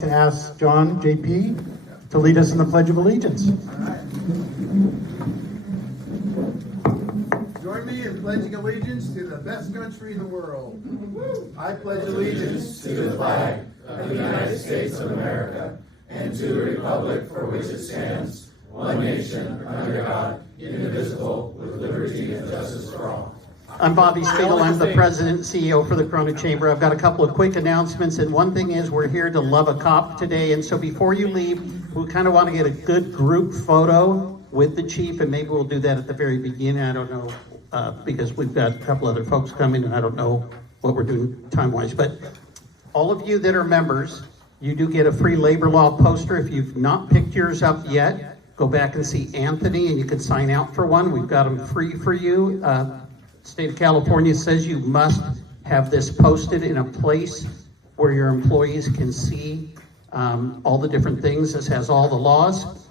To ask John, JP, to lead us in the Pledge of Allegiance. Join me in pledging allegiance to the best country in the world. I pledge allegiance to the flag of the United States of America and to the republic for which it stands, one nation, under God, indivisible, with liberty and justice for all. I'm Bobby Spiegel. I'm the president and CEO for the Corona Chamber. I've got a couple of quick announcements, and one thing is we're here to love a cop today. And so before you leave, we kind of want to get a good group photo with the chief, and maybe we'll do that at the very beginning. I don't know, because we've got a couple other folks coming, and I don't know what we're doing time-wise. But all of you that are members, you do get a free labor law poster. If you've not picked yours up yet, go back and see Anthony, and you can sign out for one. We've got them free for you. State of California says you must have this posted in a place where your employees can see all the different things. This has all the laws.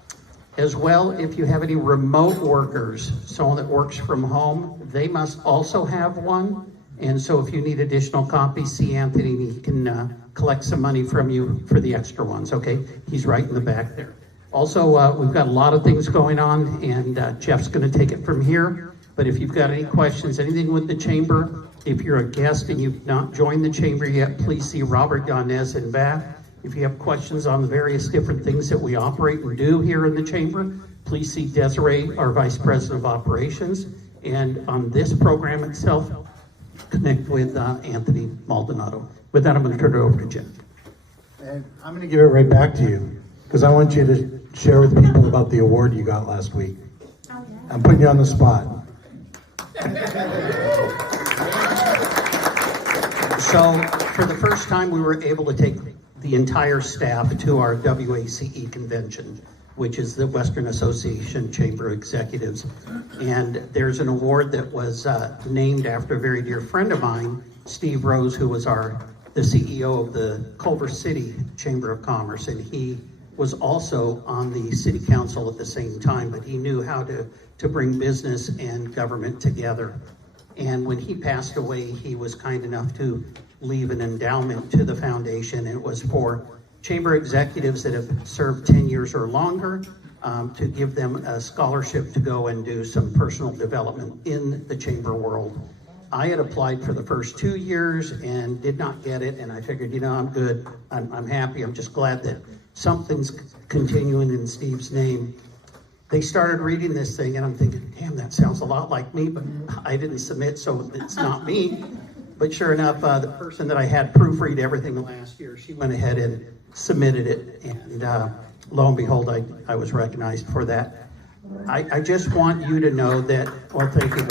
As well, if you have any remote workers, someone that works from home, they must also have one. And so if you need additional copies, see Anthony, and he can collect some money from you for the extra ones, okay? He's right in the back there. Also, we've got a lot of things going on, and Jeff's gonna take it from here. But if you've got any questions, anything with the chamber, if you're a guest and you've not joined the chamber yet, please see Robert Yanez in back. If you have questions on the various different things that we operate and do here in the chamber, please see Desiree, our Vice President of Operations. And on this program itself, connect with Anthony Maldonado. With that, I'm going to turn it over to Jeff. And I'm going to give it right back to you, because I want you to share with people about the award you got last week. Oh, yeah. I'm putting you on the spot. So for the first time, we were able to take the entire staff to our WACE convention, which is the Western Association Chamber of Executives. And there's an award that was named after a very dear friend of mine, Steve Rose, who was the CEO of the Culver City Chamber of Commerce. And he was also on the city council at the same time, but he knew how to bring business and government together. And when he passed away, he was kind enough to leave an endowment to the foundation. It was for chamber executives that have served 10 years or longer, to give them a scholarship to go and do some personal development in the chamber world. I had applied for the first 2 years and did not get it, and I figured, you know, I'm good, I'm happy, I'm just glad that something's continuing in Steve's name. They started reading this thing, and I'm thinking, damn, that sounds a lot like me, but I didn't submit, so it's not me. But sure enough, the person that I had proofread everything last year, she went ahead and submitted it, and lo and behold, I was recognized for that. I just want you to know that, well, thank you.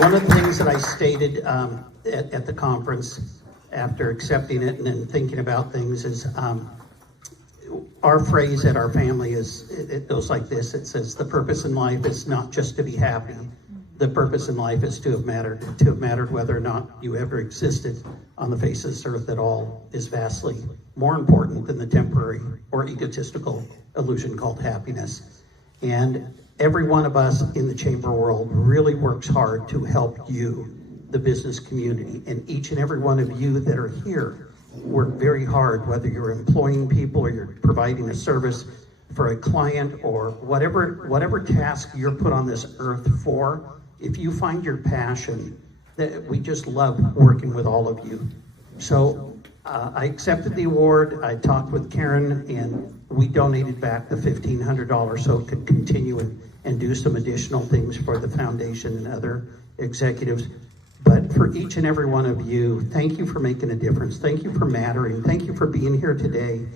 One of the things that I stated at the conference after accepting it and then thinking about things is, our phrase at our family it goes like this. It says, the purpose in life is not just to be happy. The purpose in life is to have mattered whether or not you ever existed on the face of this earth at all is vastly more important than the temporary or egotistical illusion called happiness. And every one of us in the chamber world really works hard to help you, the business community, and each and every one of you that are here work very hard, whether you're employing people or you're providing a service for a client or whatever task you're put on this earth for. If you find your passion, that we just love working with all of you. So I accepted the award. I talked with Karen, and we donated back the $1,500 so it could continue and do some additional things for the foundation and other executives. But for each and every one of you, thank you for making a difference. Thank you for mattering. Thank you for being here today.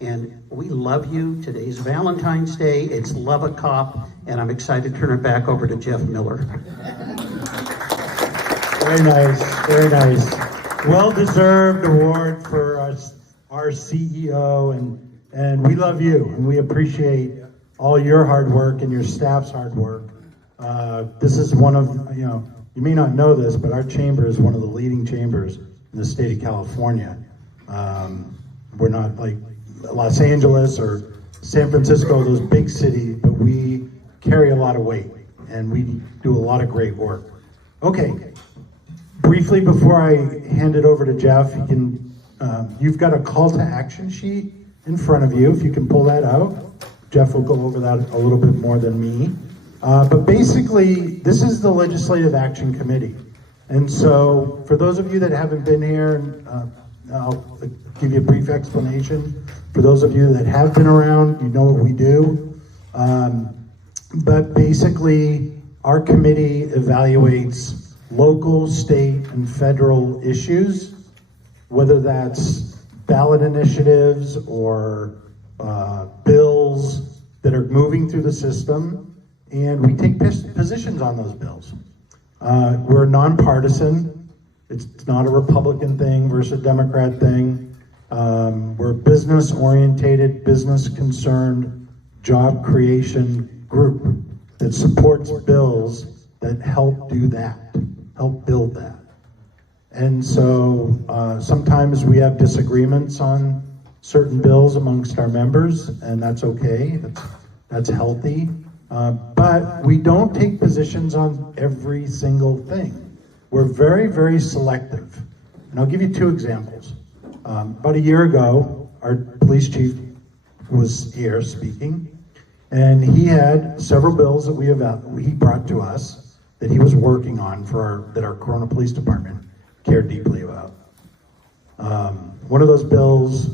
And we love you. Today's Valentine's Day. It's Love a Cop. And I'm excited to turn it back over to Jeff Miller. Very nice, very nice. Well-deserved award for us, our CEO, and we love you, and we appreciate all your hard work and your staff's hard work. This is one of, you may not know this, but our chamber is one of the leading chambers in the state of California. We're not like Los Angeles or San Francisco, those big cities, but we carry a lot of weight and we do a lot of great work. Okay, briefly before I hand it over to Jeff, he can You've got a call to action sheet in front of you, if you can pull that out. Jeff will go over that a little bit more than me. But basically, this is the Legislative Action Committee. And so, for those of you that haven't been here, I'll give you a brief explanation. For those of you that have been around, you know what we do. But basically, our committee evaluates local, state, and federal issues, whether that's ballot initiatives or bills that are moving through the system, and we take positions on those bills. We're nonpartisan. It's not a Republican thing versus a Democrat thing. We're a business-orientated, business-concerned, job creation group that supports bills that help do that, help build that. And so sometimes we have disagreements on certain bills amongst our members, and that's okay, that's healthy. But we don't take positions on every single thing. We're very, very selective. And I'll give you two examples. About a year ago, our police chief was here speaking, and he had several bills that he brought to us that he was working on that our Corona Police Department cared deeply about. One of those bills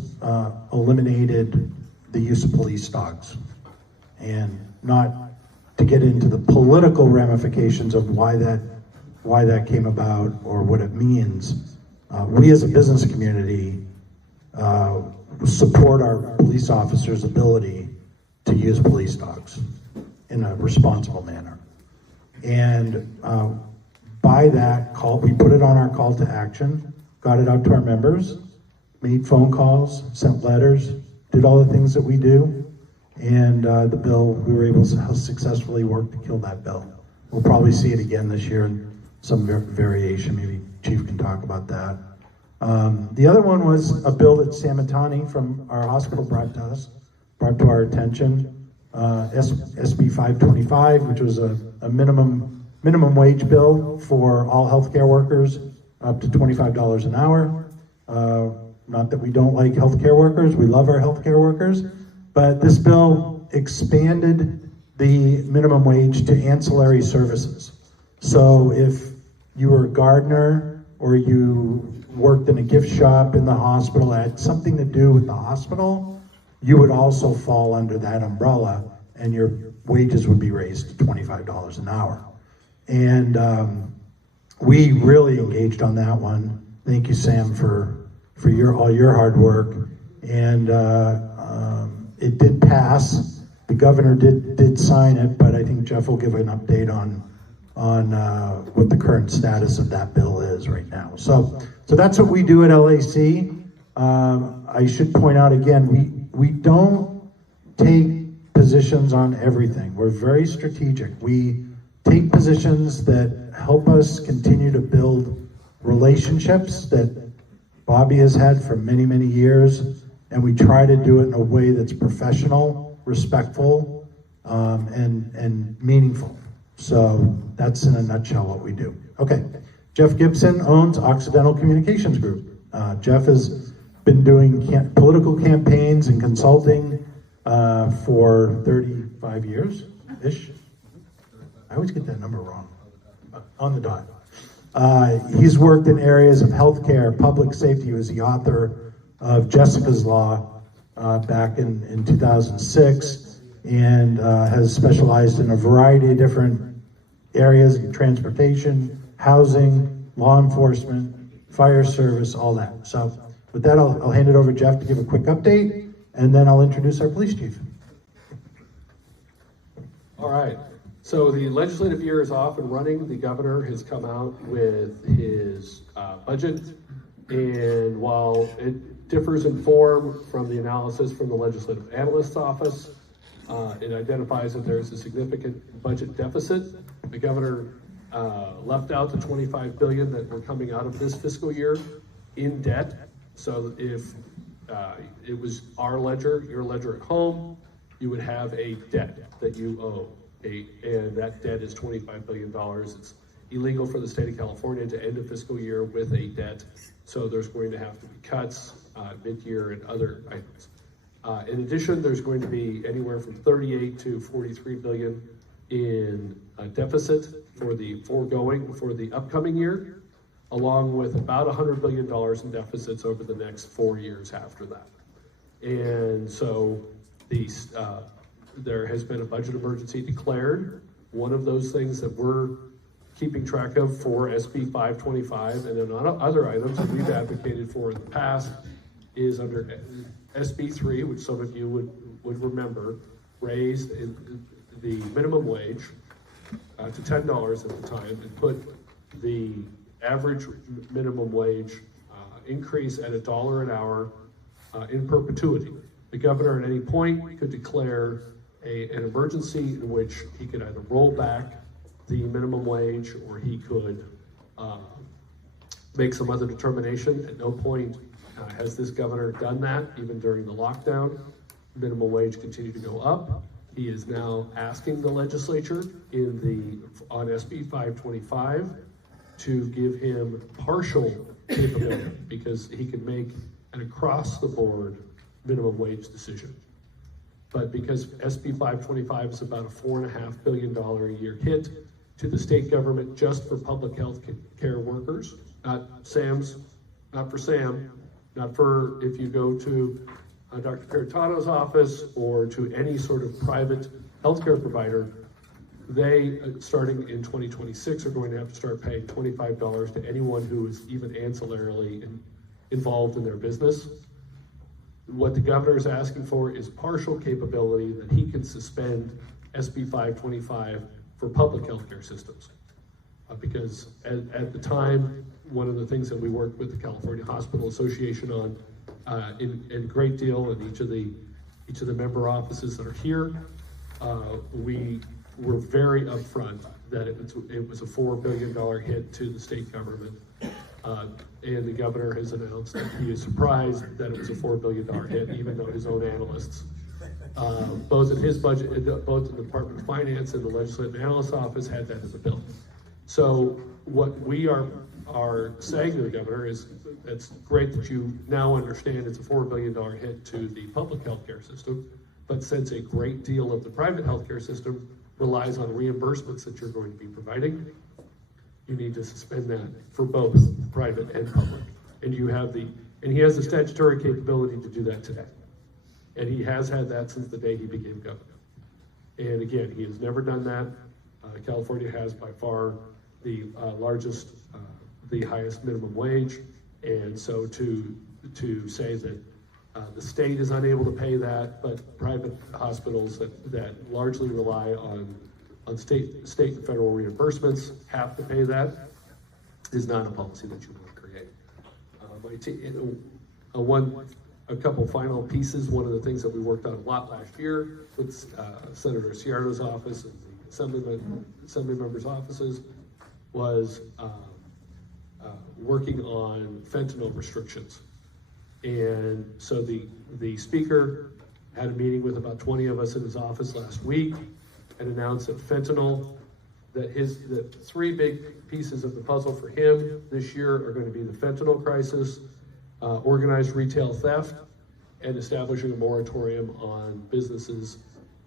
eliminated the use of police dogs, and not to get into the political ramifications of why that came about or what it means. We as a business community support our police officers' ability to use police dogs in a responsible manner. And by that call, we put it on our call to action, got it out to our members, made phone calls, sent letters, did all the things that we do, and the bill, we were able to successfully work to kill that bill. We'll probably see it again this year in some variation. Maybe Chief can talk about that. The other one was a bill that Sam Matani from our hospital brought to our attention, SB 525, which was a minimum wage bill for all healthcare workers, up to $25 an hour. Not that we don't like healthcare workers, we love our healthcare workers, but this bill expanded the minimum wage to ancillary services. So if you were a gardener or you worked in a gift shop in the hospital, had something to do with the hospital, you would also fall under that umbrella, and your wages would be raised to $25 an hour. And we really engaged on that one. Thank you, Sam, for all your hard work. And it did pass. The governor did sign it, but I think Jeff will give an update on what the current status of that bill is right now. So that's what we do at LAC. I should point out again, we don't take positions on everything. We're very strategic. We take positions that help us continue to build relationships that Bobby has had for many, many years, and we try to do it in a way that's professional, respectful, and meaningful. So that's in a nutshell what we do. Okay, Jeff Gibson owns Occidental Communications Group. Jeff has been doing political campaigns and consulting for 35 years-ish. I always get that number wrong, on the dot. He's worked in areas of healthcare, public safety. He was the author of Jessica's Law back in 2006, and has specialized in a variety of different areas: transportation, housing, law enforcement, fire service, all that. So with that, I'll hand it over to Jeff to give a quick update, and then I'll introduce our police chief. All right. So the legislative year is off and running. The governor has come out with his budget, and while it differs in form from the analysis from the legislative analyst's office, it identifies that there is a significant budget deficit. The governor left out the $25 billion that we're coming out of this fiscal year in debt. So if it was our ledger, your ledger at home, you would have a debt that you owe. And that debt is $25 billion. It's illegal for the state of California to end a fiscal year with a debt. So there's going to have to be cuts mid-year and other items. In addition, there's going to be anywhere from 38 to 43 billion in deficit for the upcoming year, along with about $100 billion in deficits over the next 4 years after that. And so there has been a budget emergency declared. One of those things that we're keeping track of for SB 525 and then on other items that we've advocated for in the past is under SB 3, which some of you would remember, raised the minimum wage to $10 at the time and put the average minimum wage increase at $1 an hour in perpetuity. The governor at any point could declare an emergency in which he could either roll back the minimum wage or he could make some other determination. At no point has this governor done that, even during the lockdown. Minimum wage continued to go up. He is now asking the legislature on SB 525 to give him partial capability because he can make an across-the-board minimum wage decision. But because SB 525 is about a $4.5 billion a year hit to the state government just for public health care workers, not for Sam, not for if you go to Dr. Caritano's office or to any sort of private healthcare provider, they, starting in 2026, are going to have to start paying $25 to anyone who is even ancillarily involved in their business. What the governor is asking for is partial capability that he can suspend SB 525 for public healthcare systems. Because at the time, one of the things that we worked with the California Hospital Association on in a great deal in each of the member offices that are here, we were very upfront that it was a $4 billion hit to the state government. And the governor has announced that he is surprised that it was a $4 billion hit, even though his own analysts, both in his budget, both in the Department of Finance and the Legislative Analyst Office had that in the bill. So what we are saying to the governor is, it's great that you now understand it's a $4 billion hit to the public healthcare system, but since a great deal of the private healthcare system relies on reimbursements that you're going to be providing, you need to suspend that for both private and public. And he has the statutory capability to do that today. And he has had that since the day he became governor. And again, he has never done that. California has by far the largest, the highest minimum wage. And so to say that the state is unable to pay that, but private hospitals that largely rely on state and federal reimbursements have to pay that is not a policy that you want to create. A couple final pieces. One of the things that we worked on a lot last year with Senator Ciardo's office and the assembly members' offices was working on fentanyl restrictions. And so the speaker had a meeting with about 20 of us in his office last week and announced that fentanyl, the three big pieces of the puzzle for him this year are going to be the fentanyl crisis, organized retail theft, and establishing a moratorium on businesses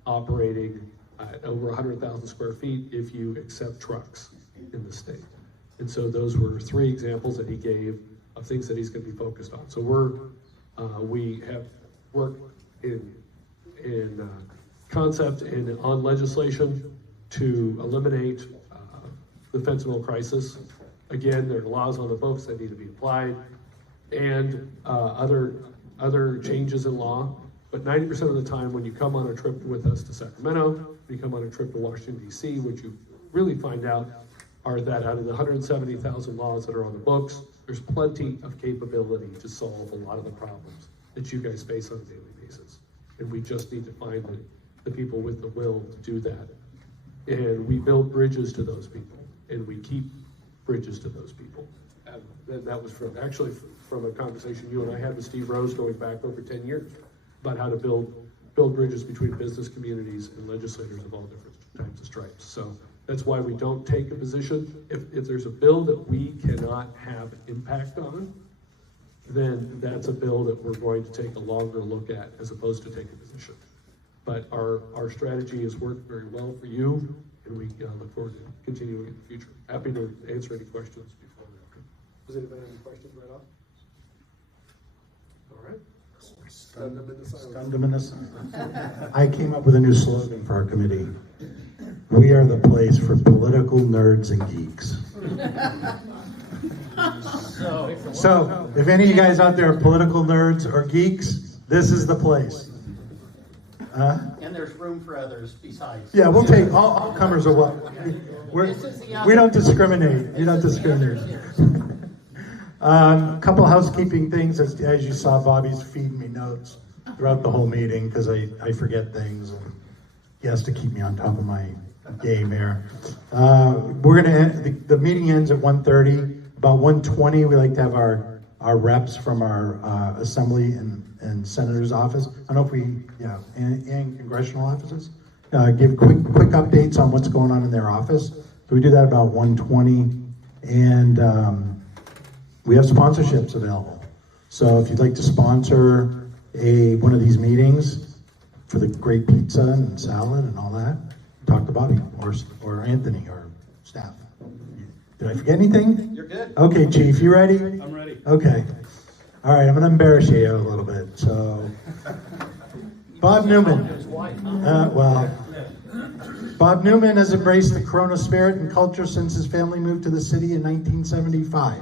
operating at over 100,000 square feet if you accept trucks in the state. And so those were three examples that he gave of things that he's going to be focused on. So we have worked in concept and on legislation to eliminate the fentanyl crisis. Again, there are laws on the books that need to be applied and other changes in law. But 90% of the time when you come on a trip with us to Sacramento, when you come on a trip to Washington, D.C., what you really find out are that out of the 170,000 laws that are on the books, there's plenty of capability to solve a lot of the problems that you guys face on a daily basis. And we just need to find the people with the will to do that. And we build bridges to those people, and we keep bridges to those people. And that was from a conversation you and I had with Steve Rose going back over 10 years about how to build bridges between business communities and legislators of all different types of stripes. So That's why we don't take a position. If there's a bill that we cannot have impact on, then that's a bill that we're going to take a longer look at as opposed to take a position. But our strategy has worked very well for you, and we look forward to continuing in the future. Happy to answer any questions before and after. Does anybody have any questions right off? All right. Stun them into silence. Stun them into silence. I came up with a new slogan for our committee. We are the place for political nerds and geeks. So, if any of you guys out there are political nerds or geeks, this is the place. And there's room for others besides. Yeah, we'll take all comers are welcome. We don't discriminate. We don't discriminate. A couple housekeeping things. As you saw, Bobby's feeding me notes throughout the whole meeting because I forget things, and he has to keep me on top of my game here. We're gonna end, the meeting ends at 1:30. About 1:20, we like to have our reps from our assembly and senator's office. I don't know if we, and congressional offices, give quick updates on what's going on in their office. So we do that about 1:20, and we have sponsorships available. So if you'd like to sponsor one of these meetings for the great pizza and salad and all that, talk to Bobby or Anthony or staff. Did I forget anything? You're good. Okay, Chief, you ready? I'm ready. Okay. All right, I'm going to embarrass you a little bit. So, Bob Newman. Bob Newman has embraced the Corona spirit and culture since his family moved to the city in 1975.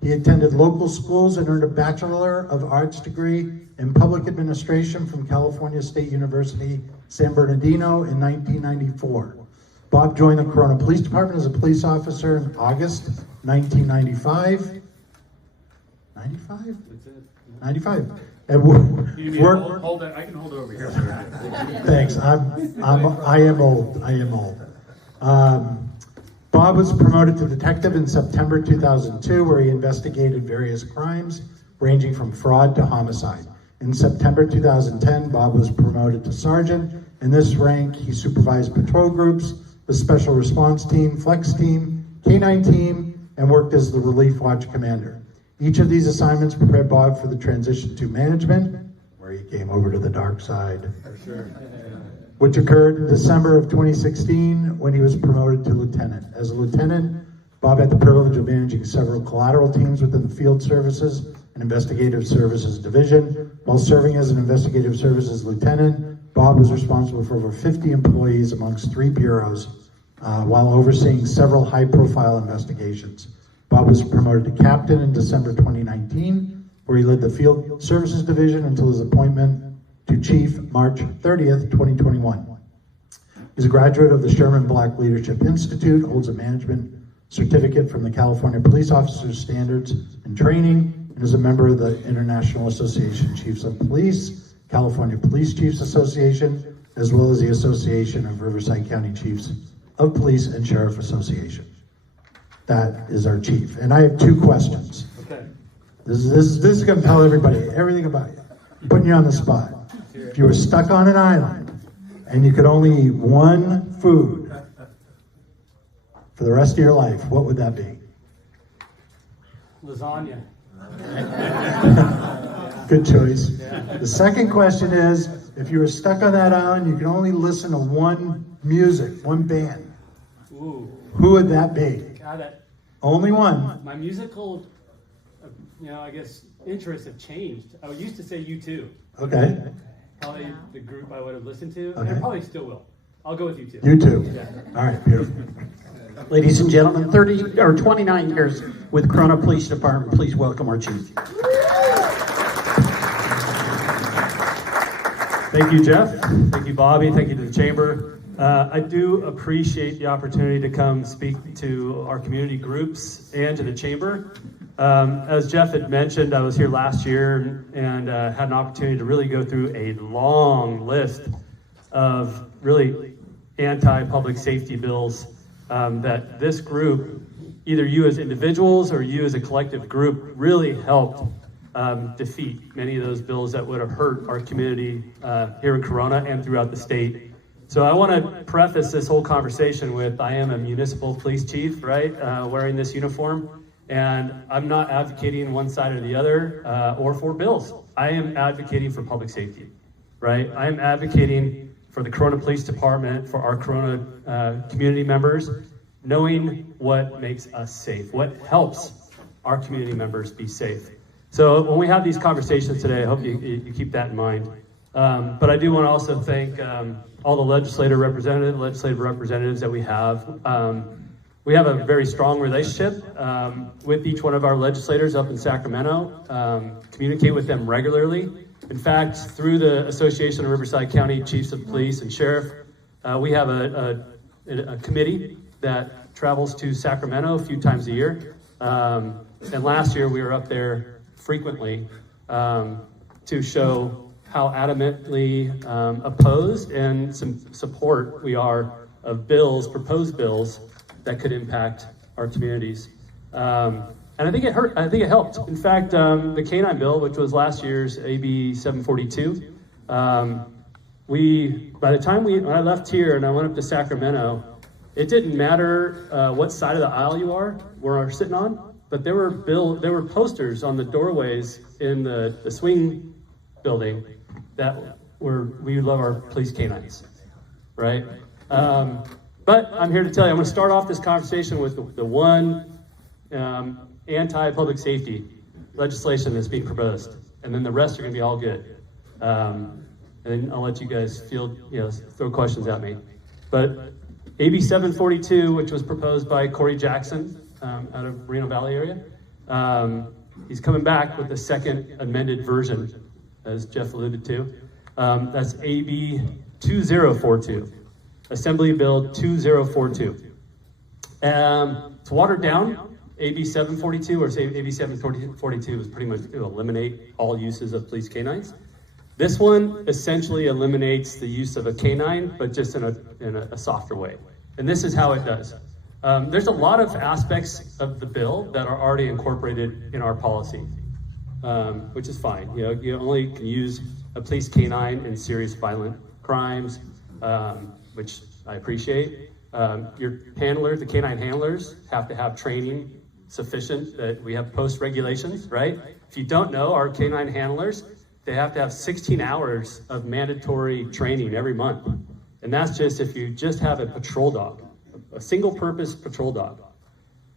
He attended local schools and earned a Bachelor of Arts degree in Public Administration from California State University, San Bernardino in 1994. Bob joined the Corona Police Department as a police officer in August 1995. 95? That's it. 95. And You need to worked. hold it. I can hold it over here. Thanks. I am old. Bob was promoted to detective in September 2002, where he investigated various crimes ranging from fraud to homicide. In September 2010, Bob was promoted to sergeant. In this rank, he supervised patrol groups, the Special Response Team, Flex Team, K-9 Team, and worked as the Relief Watch Commander. Each of these assignments prepared Bob for the transition to management, where he came over to the dark side, which occurred in December of 2016 when he was promoted to lieutenant. As a lieutenant, Bob had the privilege of managing several collateral teams within the Field Services and Investigative Services Division. While serving as an Investigative Services Lieutenant, Bob was responsible for over 50 employees amongst 3 bureaus, while overseeing several high-profile investigations. Bob was promoted to captain in December 2019, where he led the Field Services Division until his appointment to Chief March 30th, 2021. He's a graduate of the Sherman Black Leadership Institute, holds a management certificate from the California Police Officers Standards and Training, and is a member of the International Association of Chiefs of Police, California Police Chiefs Association, as well as the Association of Riverside County Chiefs of Police and Sheriff Association. That is our chief. And I have 2 questions. Okay. This is going to tell everybody everything about you. I'm putting you on the spot. If you were stuck on an island and you could only eat one food for the rest of your life, what would that be? Lasagna. Good choice. The second question is, if you were stuck on that island, you could only listen to one band. Ooh. Who would that be? God, Only one. my musical, I guess, interests have changed. I used to say U2. Okay. Probably the group I would have listened to. Okay. And I probably still will. I'll go with U2. You too. Yeah. All right, beautiful. Ladies and gentlemen, 29 years with Corona Police Department. Please welcome our chief. Thank you, Jeff. Thank you, Bobby. Thank you to the Chamber. I do appreciate the opportunity to come speak to our community groups and to the Chamber. As Jeff had mentioned, I was here last year and had an opportunity to really go through a long list of really anti-public safety bills that this group, either you as individuals or you as a collective group, really helped defeat many of those bills that would have hurt our community here in Corona and throughout the state. So I want to preface this whole conversation with, I am a municipal police chief, right, wearing this uniform, and I'm not advocating one side or the other, or for bills. I am advocating for public safety, right? I am advocating for the Corona Police Department, for our Corona community members, knowing what makes us safe, what helps our community members be safe. So when we have these conversations today, I hope you keep that in mind. But I do want to also thank all the legislative representatives that we have. We have a very strong relationship with each one of our legislators up in Sacramento, communicate with them regularly. In fact, through the Association of Riverside County Chiefs of Police and Sheriff, we have a committee that travels to Sacramento a few times a year. And last year we were up there frequently to show how adamantly opposed and some support we are of proposed bills that could impact our communities. And I think it hurt. I think it helped. In fact, the canine bill, which was last year's AB 742, by the time when I left here and I went up to Sacramento, it didn't matter what side of the aisle you were sitting on, but there were posters on the doorways in the swing building that we love our police canines, right? But I'm here to tell you, I'm going to start off this conversation with the one anti-public safety legislation that's being proposed, and then the rest are going to be all good. And then I'll let you guys throw questions at me. But AB 742, which was proposed by Corey Jackson out of Reno Valley area, he's coming back with the second amended version, as Jeff alluded to. That's AB 2042, Assembly Bill 2042. It's watered down. AB 742 or AB 742 is pretty much to eliminate all uses of police canines. This one essentially eliminates the use of a canine, but just in a softer way. And this is how it does. There's a lot of aspects of the bill that are already incorporated in our policy, which is fine. You only can use a police canine in serious violent crimes, which I appreciate. Your handlers, the canine handlers, have to have training sufficient. That we have post regulations, right? If you don't know, our canine handlers, they have to have 16 hours of mandatory training every month. And that's just if you just have a patrol dog, a single purpose patrol dog.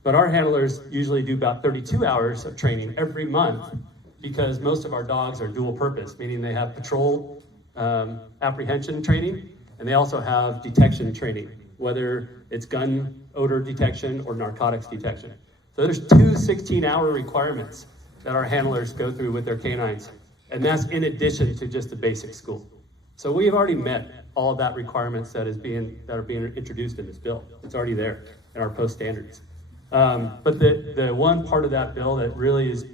But our handlers usually do about 32 hours of training every month because most of our dogs are dual purpose, meaning they have patrol apprehension training, and they also have detection training, whether it's gun odor detection or narcotics detection. So there's two 16-hour requirements that our handlers go through with their canines, and that's in addition to just the basic school. So we've already met all of that requirements that are being introduced in this bill. It's already there in our post standards. But the one part of that bill that really is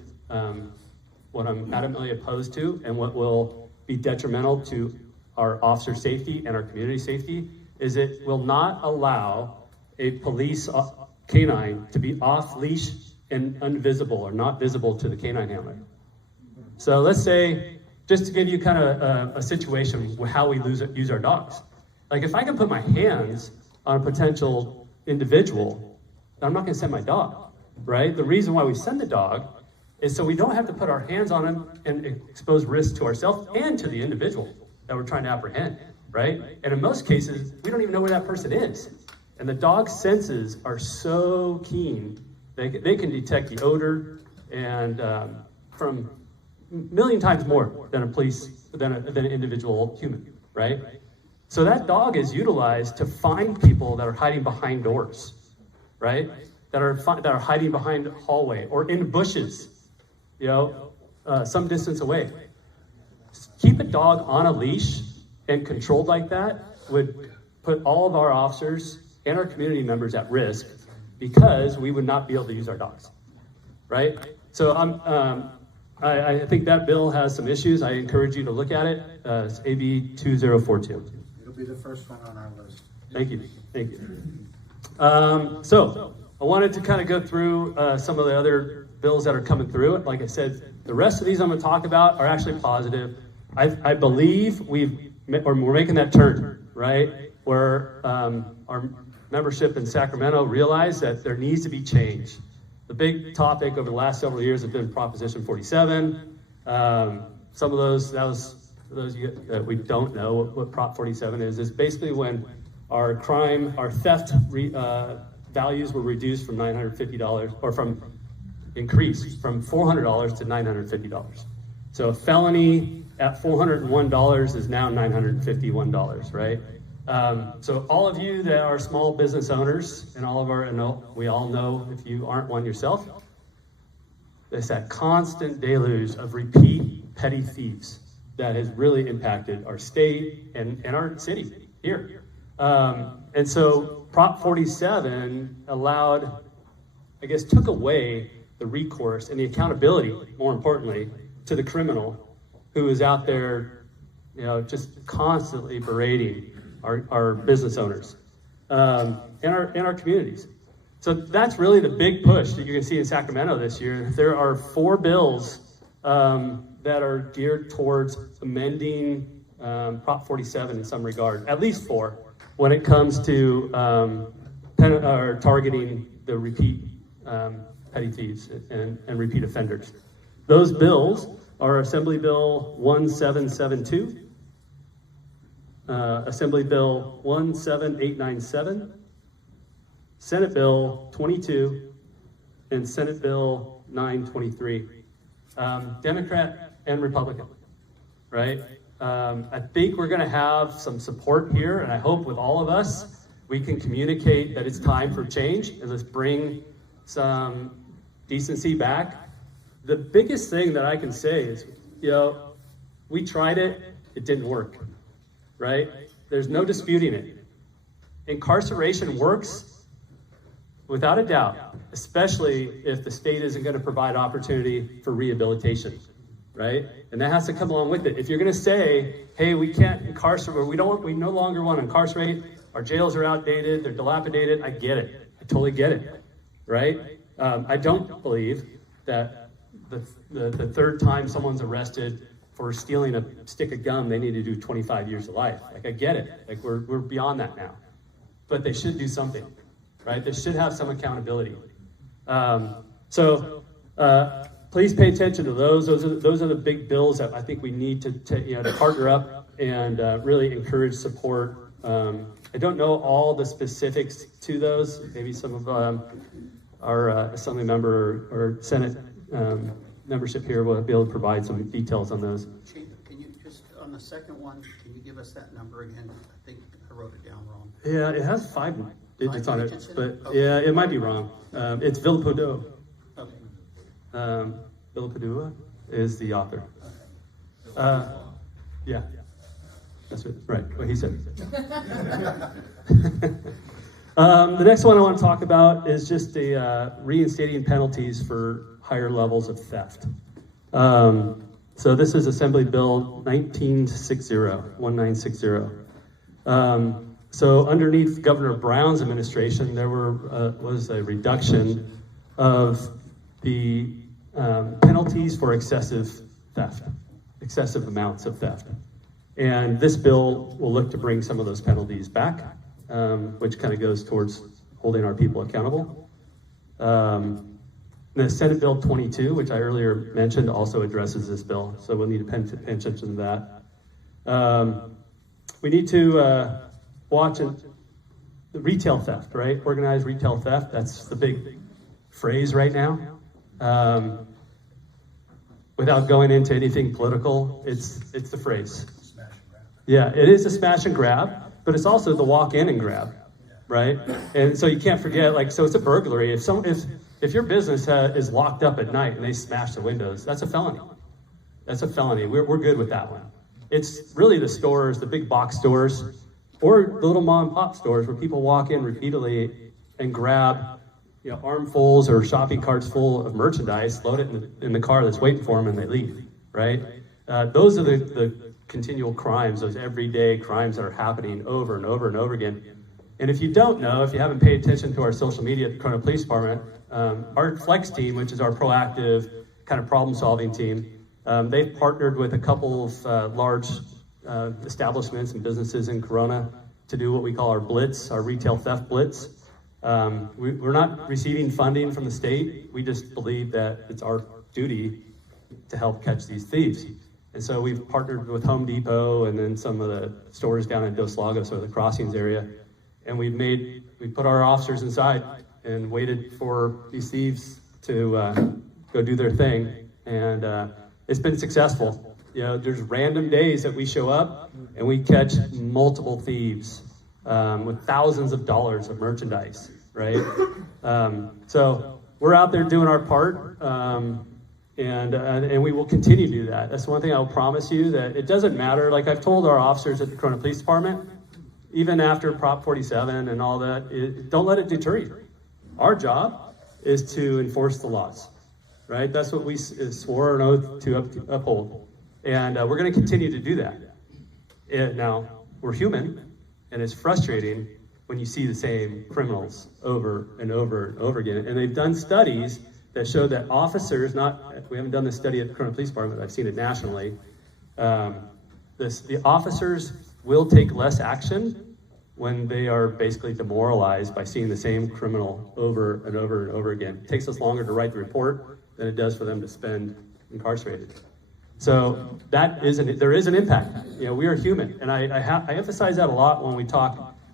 what I'm adamantly opposed to and what will be detrimental to our officer safety and our community safety is it will not allow a police canine to be off leash and invisible or not visible to the canine handler. So let's say, just to give you kind of a situation where how we use our dogs. Like if I can put my hands on a potential individual, I'm not gonna send my dog, right? The reason why we send the dog is so we don't have to put our hands on him and expose risk to ourselves and to the individual that we're trying to apprehend, right? And in most cases, we don't even know where that person is. And the dog's senses are so keen, they can detect the odor and from a million times more than an individual human, right? So that dog is utilized to find people that are hiding behind doors, right? That are hiding behind a hallway or in bushes, some distance away. Keep a dog on a leash and controlled like that would put all of our officers and our community members at risk because we would not be able to use our dogs, right? So I think that bill has some issues. I encourage you to look at it. It's AB 2042. It'll be the first one on our list. Thank you. So I wanted to kind of go through some of the other bills that are coming through. Like I said, the rest of these I'm going to talk about are actually positive. I believe we're making that turn. right? Where our membership in Sacramento realized that there needs to be change. The big topic over the last several years has been Proposition 47. Some of those that we don't know what Prop 47 is basically when our theft values were reduced from $950, or increased from $400 to $950. So a felony at $401 is now $951, right? So all of you that are small business owners, and we all know if you aren't one yourself, there's that constant deluge of repeat petty thieves that has really impacted our state and our city here. And so Prop 47 took away the recourse and the accountability, more importantly, to the criminal who is out there, just constantly berating our business owners and our communities. So that's really the big push that you're going to see in Sacramento this year. There are 4 bills that are geared towards amending Prop 47 in some regard, at least 4, when it comes to targeting the repeat petty thieves and repeat offenders. Those bills are Assembly Bill 1772, Assembly Bill 17897, Senate Bill 22, and Senate Bill 923. Democrat and Republican, right? I think we're going to have some support here, and I hope with all of us, we can communicate that it's time for change, and let's bring some decency back. The biggest thing that I can say is, we tried it, it didn't work, right? There's no disputing it. Incarceration works without a doubt, especially if the state isn't going to provide opportunity for rehabilitation, right? And that has to come along with it. If you're going to say, hey, we can't incarcerate, or we no longer want to incarcerate, our jails are outdated, they're dilapidated, I get it. I totally get it, right? I don't believe that the third time someone's arrested for stealing a stick of gum, they need to do 25 years of life. Like, I get it. Like, we're beyond that now. But they should do something, right? They should have some accountability. Please pay attention to those. Those are the big bills that I think we need to partner up and really encourage support. I don't know all the specifics to those. Maybe some of our Assembly member or Senate membership here will be able to provide some details on those. Chief, can you just, on the second one, can you give us that number again? I think I wrote it down wrong. Yeah, it has 5 digits on it, digits in but it? Okay. yeah, it might be wrong. It's Villapadua. Okay. Villapadua is the author. Yeah, that's right, what he said. The next one I want to talk about is just the reinstating penalties for higher levels of theft. So this is Assembly Bill 1960. So underneath Governor Brown's administration, there was a reduction of the penalties for excessive theft, excessive amounts of theft. And this bill will look to bring some of those penalties back, which kind of goes towards holding our people accountable. The Senate Bill 22, which I earlier mentioned, also addresses this bill, so we'll need to pay attention to that. We need to watch the retail theft, right? Organized retail theft, that's the big phrase right now. Without going into anything political, it's the phrase. Yeah, it is a smash and grab, but it's also the walk in and grab, right? And so you can't forget, so it's a burglary. If your business is locked up at night and they smash the windows, that's a felony. That's a felony. We're good with that one. It's really the stores, the big box stores, or the little mom and pop stores where people walk in repeatedly and grab armfuls or shopping carts full of merchandise, load it in the car that's waiting for them, and they leave, right? Those are the continual crimes, those everyday crimes that are happening over and over and over again. And if you don't know, if you haven't paid attention to our social media at the Corona Police Department, our Flex team, which is our proactive kind of problem-solving team, they've partnered with a couple of large establishments and businesses in Corona to do what we call our blitz, our retail theft blitz. We're not receiving funding from the state. We just believe that it's our duty to help catch these thieves. And so we've partnered with Home Depot and then some of the stores down in Dos Lagos or the Crossings area. And we put our officers inside and waited for these thieves to go do their thing. And it's been successful. You know, there's random days that we show up and we catch multiple thieves with thousands of dollars of merchandise, right? So we're out there doing our part, and we will continue to do that. That's one thing I'll promise you, that it doesn't matter. Like I've told our officers at the Corona Police Department, even after Prop 47 and all that, don't let it deter you. Our job is to enforce the laws, right? That's what we swore an oath to uphold. And we're going to continue to do that. Now, we're human, and it's frustrating when you see the same criminals over and over and over again. And they've done studies that show that officers, we haven't done this study at the Corona Police Department, I've seen it nationally, the officers will take less action when they are basically demoralized by seeing the same criminal over and over and over again. It takes us longer to write the report than it does for them to spend incarcerated. So there is an impact. You know, we are human, and I emphasize that a lot when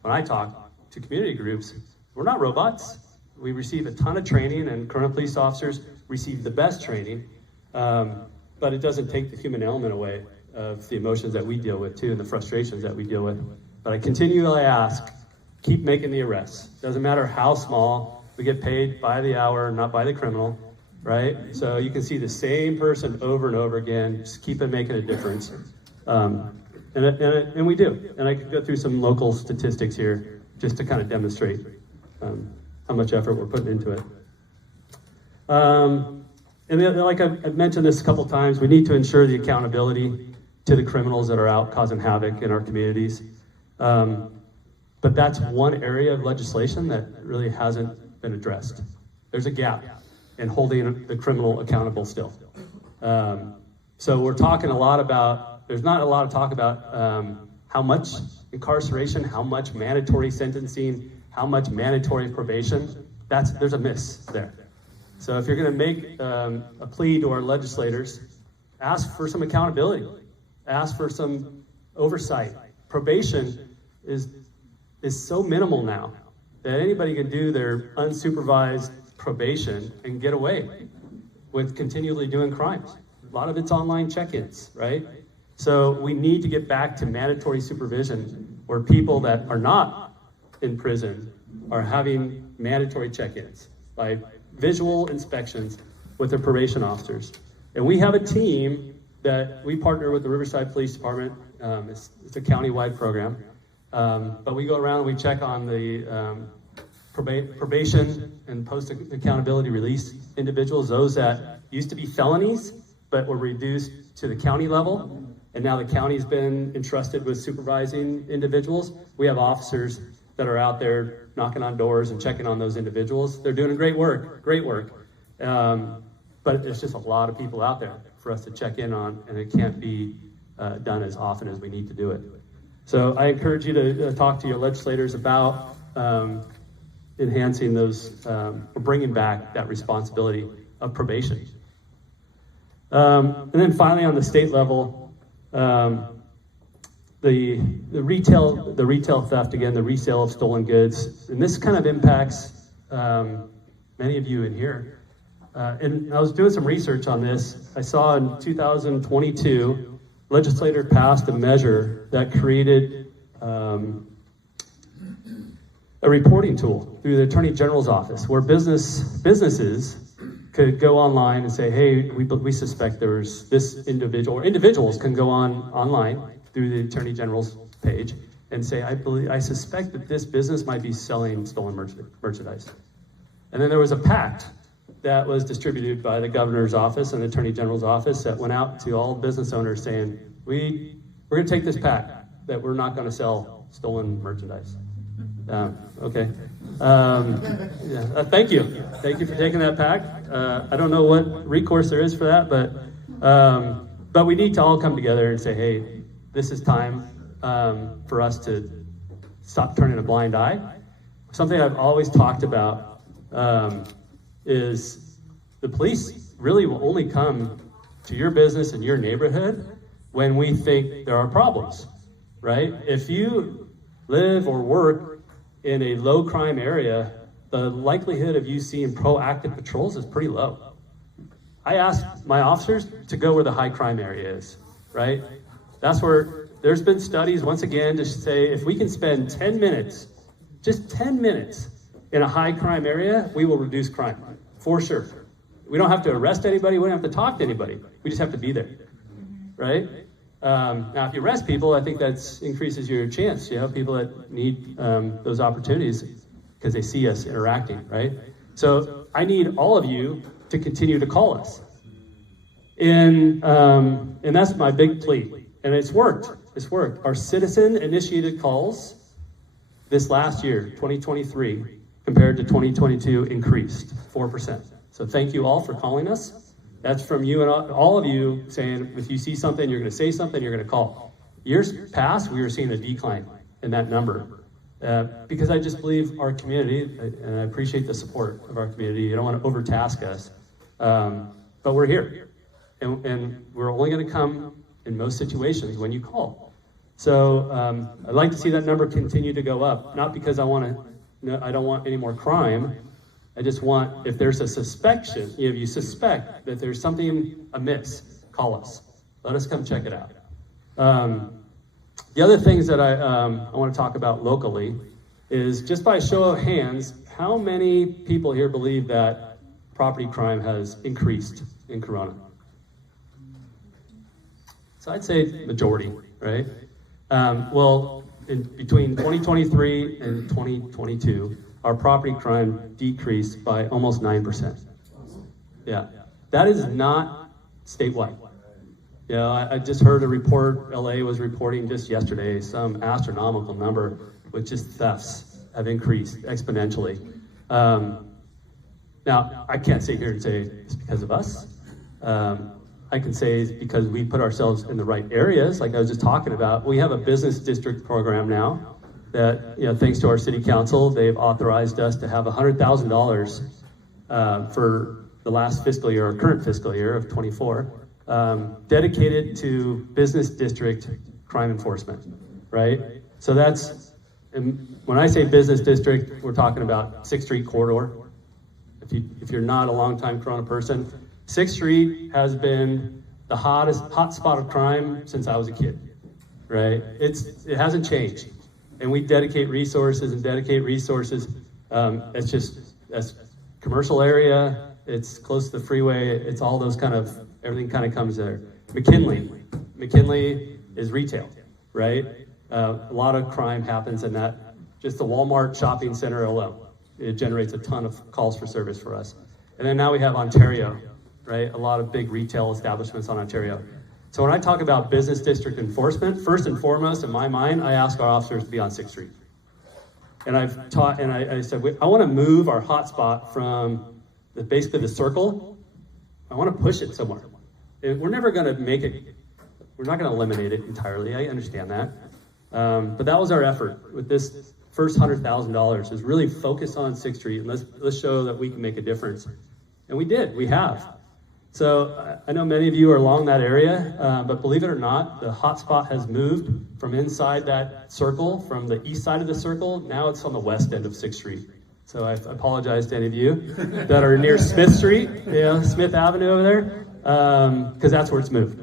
I talk to community groups. We're not robots. We receive a ton of training, and Corona police officers receive the best training, but it doesn't take the human element away of the emotions that we deal with too, and the frustrations that we deal with. But I continually ask, keep making the arrests. Doesn't matter how small. We get paid by the hour, not by the criminal. Right? So you can see the same person over and over again, just keep it making a difference. And we do. And I could go through some local statistics here just to kind of demonstrate how much effort we're putting into it. And like I've mentioned this a couple times, we need to ensure the accountability to the criminals that are out causing havoc in our communities. But that's one area of legislation that really hasn't been addressed. There's a gap in holding the criminal accountable still. So we're talking a lot about, there's not a lot of talk about how much incarceration, how much mandatory sentencing, how much mandatory probation. There's a miss there. So if you're gonna make a plea to our legislators, ask for some accountability, ask for some oversight. Probation is so minimal now that anybody can do their unsupervised probation and get away with continually doing crimes. A lot of it's online check-ins, right? So we need to get back to mandatory supervision where people that are not in prison are having mandatory check-ins by visual inspections with their probation officers. And we have a team that we partner with the Riverside Police Department. It's a county-wide program. But we go around and we check on the probation and post-accountability release individuals, those that used to be felonies, but were reduced to the county level. And now the county's been entrusted with supervising individuals. We have officers that are out there knocking on doors and checking on those individuals. They're doing great work. But there's just a lot of people out there for us to check in on, and it can't be done as often as we need to do it. So I encourage you to talk to your legislators about enhancing those, or bringing back that responsibility of probation. And then finally, on the state level, the retail theft, again, the resale of stolen goods, and this kind of impacts many of you in here. And I was doing some research on this. I saw in 2022, legislator passed a measure that created a reporting tool through the Attorney General's office, where businesses could go online and say, hey, we suspect there's this individual, or individuals can go online through the Attorney General's page and say, I suspect that this business might be selling stolen merchandise. And then there was a pact that was distributed by the governor's office and the Attorney General's office that went out to all business owners saying, we're gonna take this pact that we're not gonna sell stolen merchandise. Okay. Thank you. Thank you for taking that pact. I don't know what recourse there is for that, but we need to all come together and say, hey, this is time for us to stop turning a blind eye. Something I've always talked about is the police really will only come to your business and your neighborhood when we think there are problems, right? If you live or work in a low crime area, the likelihood of you seeing proactive patrols is pretty low. I ask my officers to go where the high crime area is, right? That's where there's been studies, once again, to say if we can spend 10 minutes, just 10 minutes in a high crime area, we will reduce crime, for sure. We don't have to arrest anybody, we don't have to talk to anybody. We just have to be there, right? Now, if you arrest people, I think that increases your chance. You know, people that need those opportunities because they see us interacting, right? So I need all of you to continue to call us. And that's my big plea. And it's worked. It's worked. Our citizen-initiated calls this last year, 2023, compared to 2022, increased 4%. So thank you all for calling us. That's from you and all of you saying, if you see something, you're going to say something, you're going to call. Years past, we were seeing a decline in that number. Because I just believe our community, and I appreciate the support of our community. You don't want to overtask us. But we're here. And we're only going to come in most situations when you call. So I'd like to see that number continue to go up. Not because I don't want any more crime. I just want, if there's a suspicion, if you suspect that there's something amiss, call us. Let us come check it out. The other things that I want to talk about locally is, just by show of hands, how many people here believe that property crime has increased in Corona? So I'd say majority, right? Well, between 2023 and 2022, our property crime decreased by almost 9%. Yeah, that is not statewide. You know, I just heard a report, LA was reporting just yesterday, some astronomical number, with just thefts have increased exponentially. Now, I can't sit here and say it's because of us. I can say it's because we put ourselves in the right areas, like I was just talking about. We have a business district program now that, you know, thanks to our city council, they've authorized us to have $100,000 for the last fiscal year, or current fiscal year of 24, dedicated to business district crime enforcement, right? So that's, and when I say business district, we're talking about 6th Street corridor. If you're not a longtime Corona person, 6th Street has been the hot spot of crime since I was a kid, right? It hasn't changed. And we dedicate resources. That's commercial area. It's close to the freeway. It's all those kind of, everything kind of comes there. McKinley is retail, right? A lot of crime happens in that, just the Walmart shopping center alone. It generates a ton of calls for service for us. And then now we have Ontario, right? A lot of big retail establishments on Ontario. So when I talk about business district enforcement, first and foremost, in my mind, I ask our officers to be on 6th Street. And I've taught, and I said, I want to move our hotspot from basically the circle. I want to push it somewhere. We're never going to make it, we're not going to eliminate it entirely. I understand that. But that was our effort with this first $100,000, is really focus on 6th Street and let's show that we can make a difference. And we did, we have. So I know many of you are along that area, but believe it or not, the hotspot has moved from inside that circle, from the east side of the circle. Now it's on the west end of 6th Street. So I apologize to any of you that are near Smith Street, Smith Avenue over there, because that's where it's moved.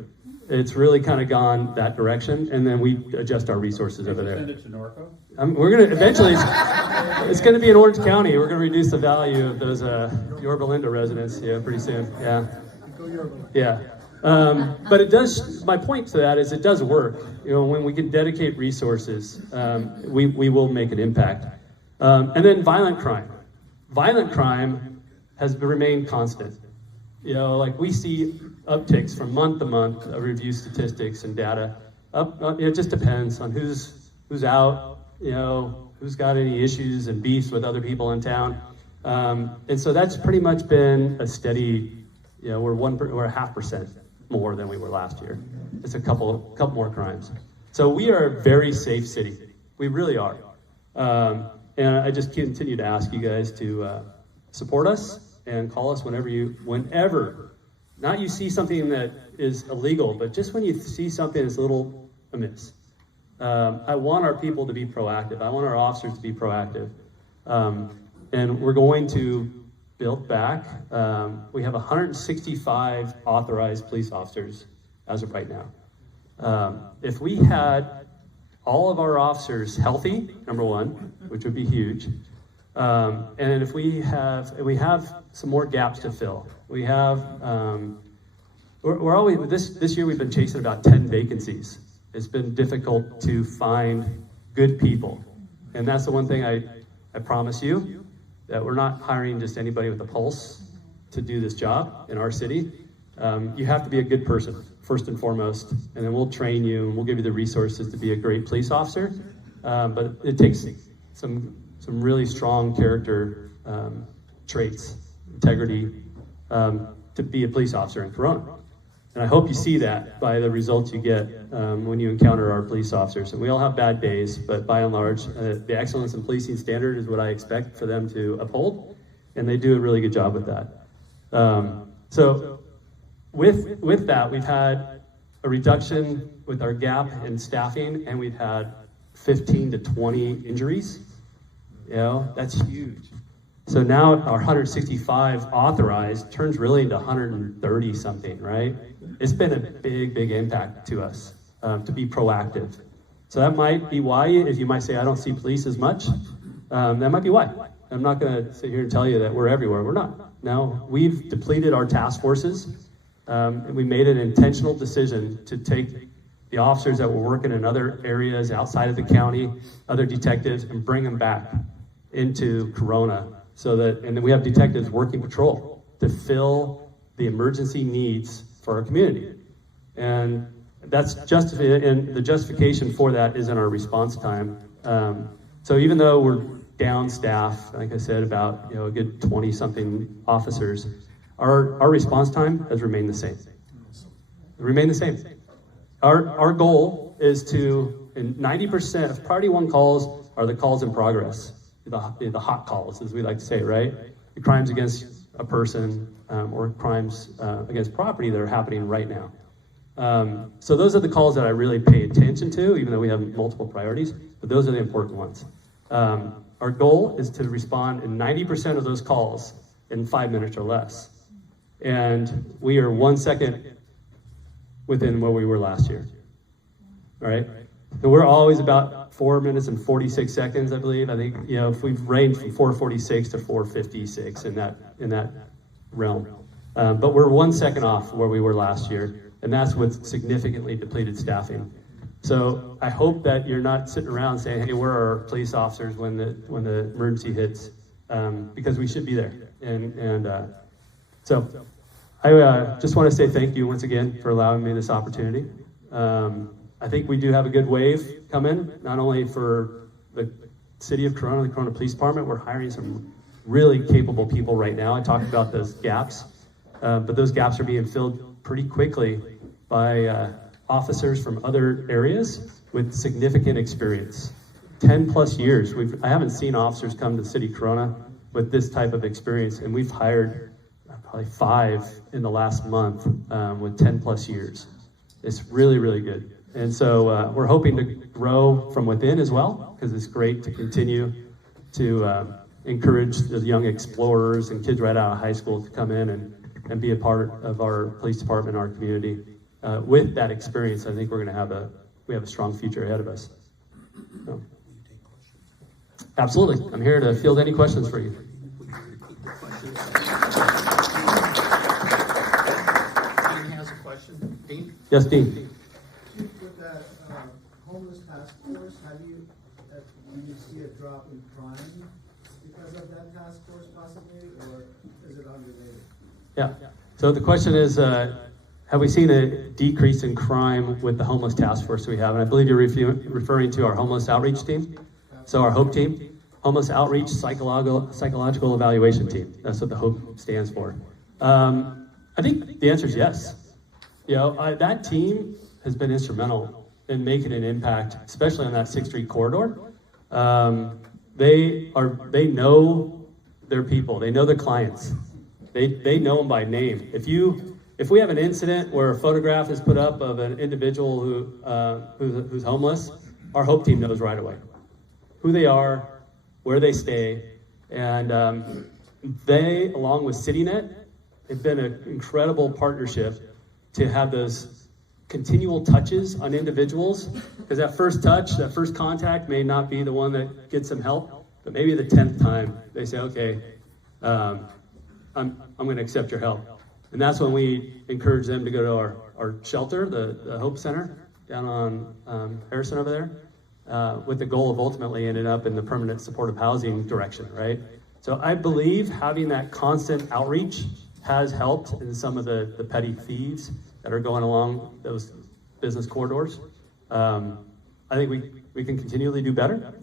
It's really kind of gone that direction, and then we adjust our resources over there. Send it to Norco? We're going to eventually, it's going to be in Orange County. We're going to reduce the value of those Yorba Linda residents, pretty soon. Yeah. But it does, my point to that is it does work. You know, when we can dedicate resources, we will make an impact. And then violent crime. Violent crime has remained constant. You know, like we see upticks from month to month of review statistics and data. It just depends on who's out, you know, who's got any issues and beefs with other people in town. And so that's pretty much been a steady, you know, we're 0.5% more than we were last year. It's a couple more crimes. So we are a very safe city. We really are. And I just continue to ask you guys to support us and call us whenever, not you see something that is illegal, but just when you see something that's a little amiss. I want our people to be proactive. I want our officers to be proactive. And we're going to build back. We have 165 authorized police officers as of right now. If we had all of our officers healthy, number one, which would be huge, and if we have some more gaps to fill. We have, we're always, this year we've been chasing about 10 vacancies. It's been difficult to find good people. And that's the one thing I promise you, that we're not hiring just anybody with a pulse to do this job in our city. You have to be a good person, first and foremost, and then we'll train you and we'll give you the resources to be a great police officer. But it takes some really strong character traits, integrity, to be a police officer in Corona. And I hope you see that by the results you get when you encounter our police officers. And we all have bad days, but by and large, the excellence in policing standard is what I expect for them to uphold, and they do a really good job with that. So with that, we've had a reduction with our gap in staffing, and we've had 15 to 20 injuries. You know, that's huge. So now our 165 authorized turns really into 130 something, right? It's been a big, big impact to us to be proactive. So that might be why, if you might say, I don't see police as much, that might be why. I'm not gonna sit here and tell you that we're everywhere, we're not. Now, we've depleted our task forces, and we made an intentional decision to take the officers that were working in other areas outside of the county, other detectives, and bring them back into Corona. So that, and then we have detectives working patrol to fill the emergency needs for our community. And that's and the justification for that is in our response time. So even though we're down staff, like I said, about a good 20 something officers, our response time has remained the same. Remained the same. Our goal is to, and 90% of priority one calls are the calls in progress. The hot calls, as we like to say, right? The crimes against a person or crimes against property that are happening right now. So those are the calls that I really pay attention to, even though we have multiple priorities, but those are the important ones. Our goal is to respond in 90% of those calls in 5 minutes or less. And we are 1 second within where we were last year, all right? So we're always about 4 minutes and 46 seconds, I believe. I think, if we've ranged from 446 to 456 in that realm. But we're 1 second off where we were last year, and that's with significantly depleted staffing. So I hope that you're not sitting around saying, hey, where are our police officers when the emergency hits? Because we should be there. So I just want to say thank you once again for allowing me this opportunity. I think we do have a good wave coming, not only for the city of Corona, the Corona Police Department. We're hiring some really capable people right now. I talked about those gaps, but those gaps are being filled pretty quickly by officers from other areas with significant experience. 10 plus years. I haven't seen officers come to the city of Corona with this type of experience, and we've hired probably 5 in the last month with 10 plus years. It's really, really good. And so we're hoping to grow from within as well, because it's great to continue to encourage the young explorers and kids right out of high school to come in and be a part of our police department, our community. With that experience, I think we're going to have a strong future ahead of us. So, absolutely. I'm here to field any questions for you. Dean has a question. Dean? Yes, Dean. With that homeless task force, do you see a drop in crime because of that task force possibly, or is it unrelated? Yeah. So the question is, have we seen a decrease in crime with the homeless task force we have? And I believe you're referring to our homeless outreach team. So our HOPE team, homeless outreach psychological evaluation team. That's what the HOPE stands for. I think the answer is yes. That team has been instrumental in making an impact, especially on that 6th Street corridor. They know their people. They know their clients. They know them by name. If we have an incident where a photograph is put up of an individual who's homeless, our Hope team knows right away who they are, where they stay, and they, along with CityNet, have been an incredible partnership to have those continual touches on individuals, because that first touch, that first contact may not be the one that gets them help, but maybe the 10th time they say, okay, I'm going to accept your help. And that's when we encourage them to go to our shelter, the Hope Center, down on Harrison over there, with the goal of ultimately ending up in the permanent supportive housing direction, right? So I believe having that constant outreach has helped in some of the petty thieves that are going along those business corridors. I think we can continually do better.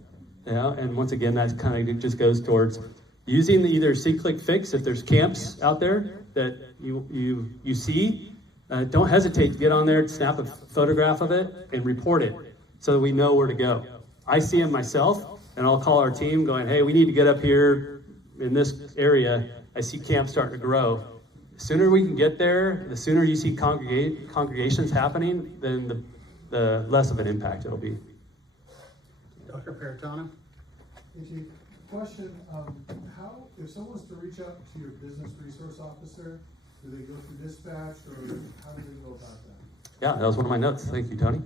And once again, that kind of just goes towards using either See, Click, Fix. If there's camps out there that you see, don't hesitate to get on there, snap a photograph of it, and report it so that we know where to go. I see them myself, and I'll call our team going, hey, we need to get up here in this area. I see camps starting to grow. The sooner we can get there, the sooner you see congregations happening, then the less of an impact it'll be. Dr. Peritano? Question, how, if someone's to reach out to your business resource officer, do they go through dispatch, or how do they go about that? Yeah, that was one of my notes. Thank you, Tony.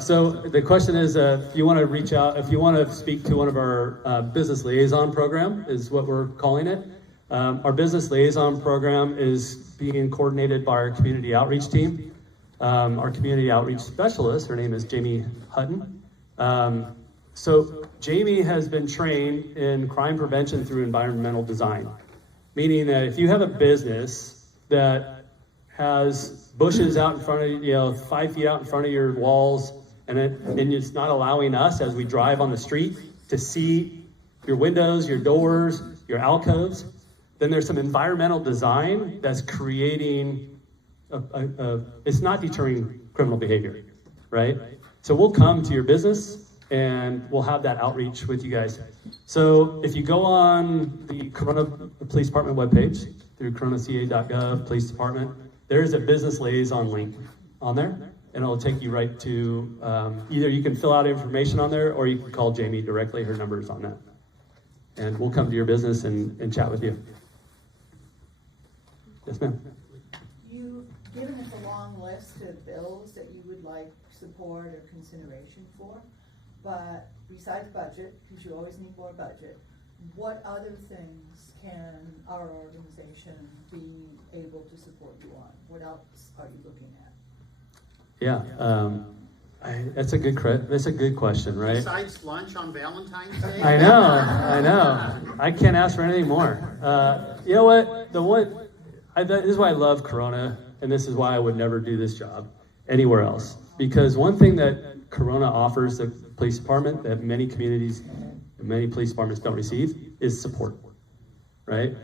So the question is, if you want to reach out, if you want to speak to one of our business liaison program, is what we're calling it. Our business liaison program is being coordinated by our community outreach team. Our community outreach specialist, her name is Jamie Hutton. So Jamie has been trained in crime prevention through environmental design, meaning that if you have a business that has bushes out in front of 5 feet out in front of your walls, and it's not allowing us as we drive on the street to see your windows, your doors, your alcoves, then there's some environmental design that's creating it's not deterring criminal behavior, right? So we'll come to your business and we'll have that outreach with you guys. So if you go on the Corona Police Department webpage through coronaca.gov, Police Department, there's a business liaison link on there, and it'll take you right to either you can fill out information on there, or you can call Jamie directly. Her number is on that, and we'll come to your business and chat with you. Yes, ma'am. You've given us a long list of bills that you would like support or consideration for, but besides budget, because you always need more budget, what other things can our organization be able to support you on? What else are you looking at? Yeah, that's a good question, right? Besides lunch on Valentine's Day? I know. I can't ask for anything more. You know what? This is why I love Corona, and this is why I would never do this job anywhere else. Because one thing that Corona offers the police department that many communities and many police departments don't receive is support, right?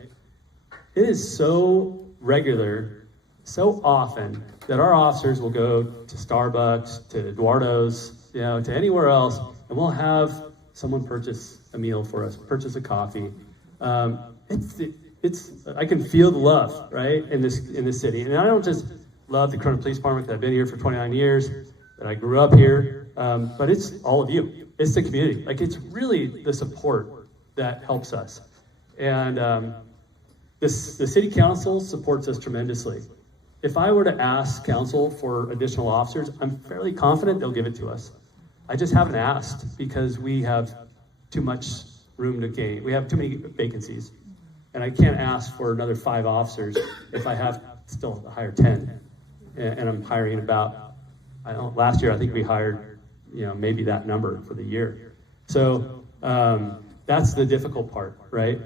It is so regular, so often that our officers will go to Starbucks, to Eduardo's, to anywhere else, and we'll have someone purchase a meal for us, purchase a coffee. I can feel the love, right, in this city. And I don't just love the Corona Police Department, that I've been here for 29 years, that I grew up here, but it's all of you. It's the community. Like, it's really the support that helps us. And the city council supports us tremendously. If I were to ask council for additional officers, I'm fairly confident they'll give it to us. I just haven't asked because we have too much room to gain. We have too many vacancies. And I can't ask for another 5 officers if I have still to hire 10. And I'm hiring about, last year I think we hired, maybe that number for the year. So that's the difficult part, right?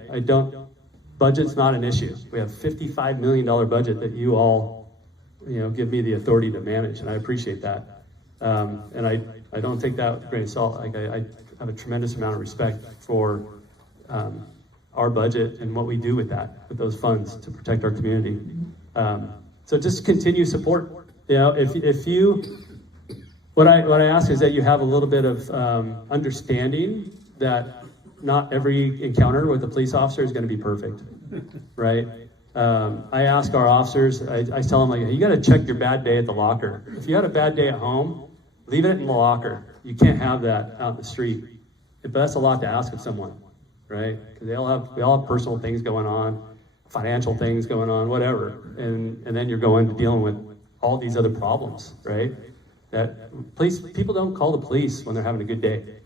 Budget's not an issue. We have $55 million budget that you all, give me the authority to manage, and I appreciate that. And I don't take that with a grain of salt. I have a tremendous amount of respect for our budget and what we do with those funds to protect our community. So just continue support. If you, What I ask is that you have a little bit of understanding that not every encounter with a police officer is going to be perfect, right? I ask our officers, I tell them, like, you got to check your bad day at the locker. If you had a bad day at home, leave it in the locker. You can't have that out in the street. But that's a lot to ask of someone, right? Because we all have personal things going on, financial things going on, whatever, and then you're going to dealing with all these other problems, right? That people don't call the police when they're having a good day.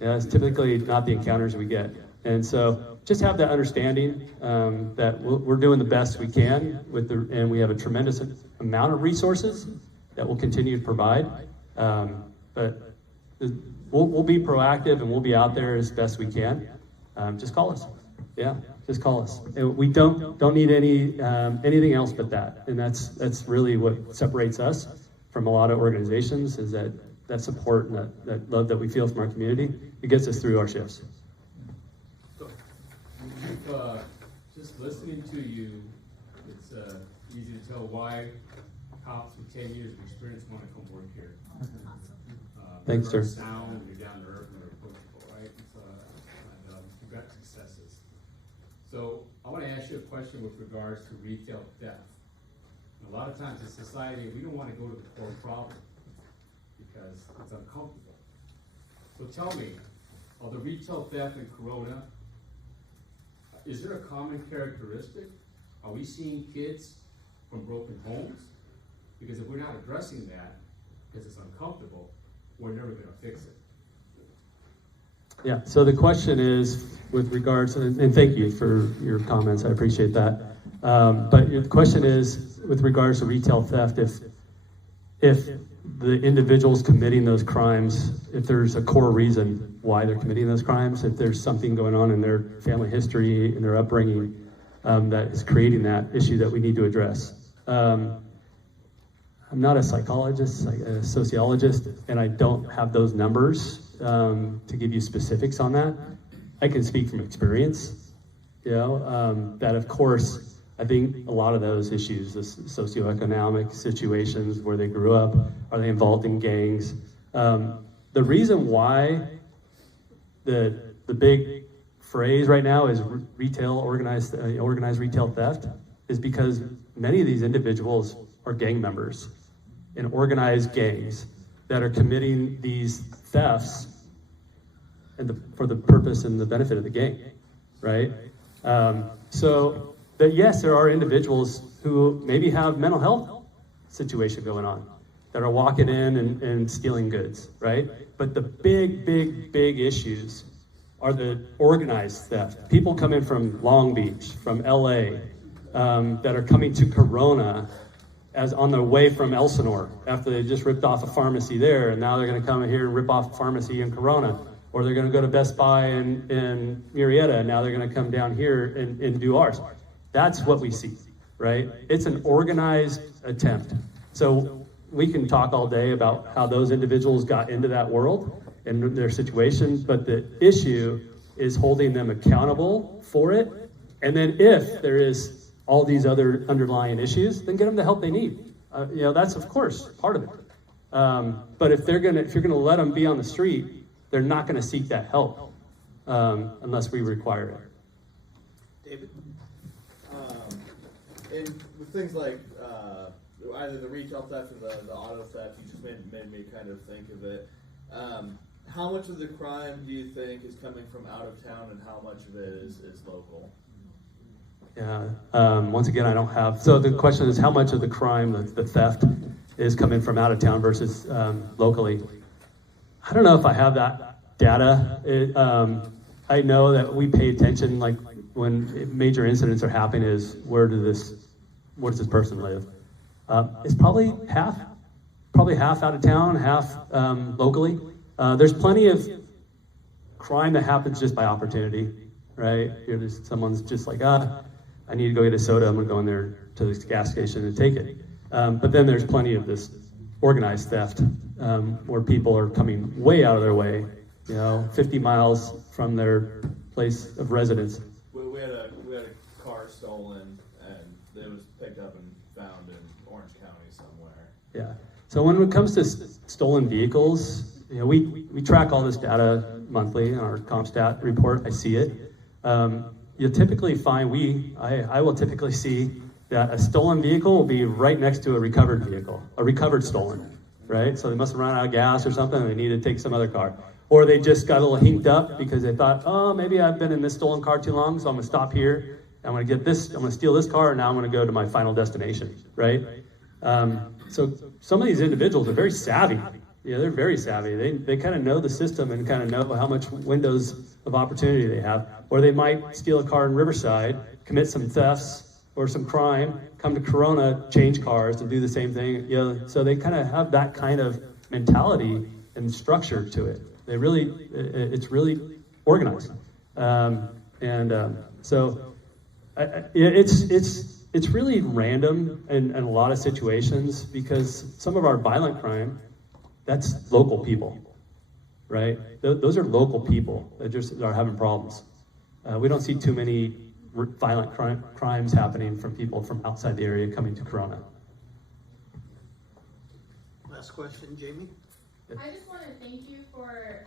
Yeah, it's typically not the encounters we get. And so just have that understanding that we're doing the best we can and we have a tremendous amount of resources that we'll continue to provide. But we'll be proactive and we'll be out there as best we can. Just call us. Yeah, just call us. And we don't need anything else but that. And that's really what separates us from a lot of organizations, is that support and that love that we feel from our community. It gets us through our shifts. Just listening to you, it's easy to tell why cops with 10 years of experience want to come work here. Thanks, sir. Sound, you're down to earth, and they're approachable, right? And you've got successes. So I want to ask you a question with regards to retail theft. And a lot of times in society, we don't want to go to the core problem because it's uncomfortable. So tell me, of the retail theft in Corona, is there a common characteristic? Are we seeing kids from broken homes? Because if we're not addressing that, because it's uncomfortable, we're never going to fix it. Yeah, so the question is with regards, and thank you for your comments, I appreciate that. But the question is with regards to retail theft, if the individuals committing those crimes, if there's a core reason why they're committing those crimes, if there's something going on in their family history, in their upbringing, that is creating that issue that we need to address. I'm not a psychologist, a sociologist, and I don't have those numbers to give you specifics on that. I can speak from experience, that of course, I think a lot of those issues, the socioeconomic situations where they grew up, are they involved in gangs? The reason why the big phrase right now is organized retail theft is because many of these individuals are gang members in organized gangs that are committing these thefts for the purpose and the benefit of the gang, right? So that yes, there are individuals who maybe have mental health situation going on that are walking in and stealing goods, right? But the big issues are the organized theft. People coming from Long Beach, from LA, that are coming to Corona as on their way from Elsinore after they just ripped off a pharmacy there, and now they're going to come in here and rip off a pharmacy in Corona, or they're going to go to Best Buy in Murrieta, and now they're going to come down here and do ours. That's what we see, right? It's an organized attempt. So we can talk all day about how those individuals got into that world and their situation, but the issue is holding them accountable for it. And then if there is all these other underlying issues, then get them the help they need. That's of course part of it. But if you're gonna let them be on the street, they're not gonna seek that help unless we require it. David? And with things like either the retail theft or the auto theft, you just made me kind of think of it. How much of the crime do you think is coming from out of town, and how much of it is local? Yeah. Once again, I don't have. So the question is, how much of the crime, the theft, is coming from out of town versus locally? I don't know if I have that data. I know that we pay attention, like when major incidents are happening, is where does this person live? It's probably half out of town, half locally. There's plenty of crime that happens just by opportunity, right? Someone's just like, I need to go get a soda, I'm gonna go in there to this gas station and take it. But then there's plenty of this organized theft where people are coming way out of their way, 50 miles from their place of residence. We had a car stolen, and it was picked up and found in Orange County somewhere. Yeah. So when it comes to stolen vehicles, you know, we track all this data monthly in our CompStat report. I see it. You'll typically find, I will typically see that a stolen vehicle will be right next to a recovered vehicle, a recovered stolen, right? So they must have run out of gas or something and they need to take some other car. Or they just got a little hinked up because they thought, oh, maybe I've been in this stolen car too long, so I'm gonna stop here. I'm gonna steal this car, and now I'm gonna go to my final destination, right? So some of these individuals are very savvy. Yeah, they're very savvy. They kind of know the system and kind of know how much windows of opportunity they have. Or they might steal a car in Riverside, commit some thefts or some crime, come to Corona, change cars, and do the same thing. You know, so they kind of have that kind of mentality and structure to it. It's really organized, so it's really random in a lot of situations because some of our violent crime, that's local people, right? Those are local people that just are having problems. We don't see too many violent crimes happening from people from outside the area coming to Corona. Last question, Jamie. I just want to thank you for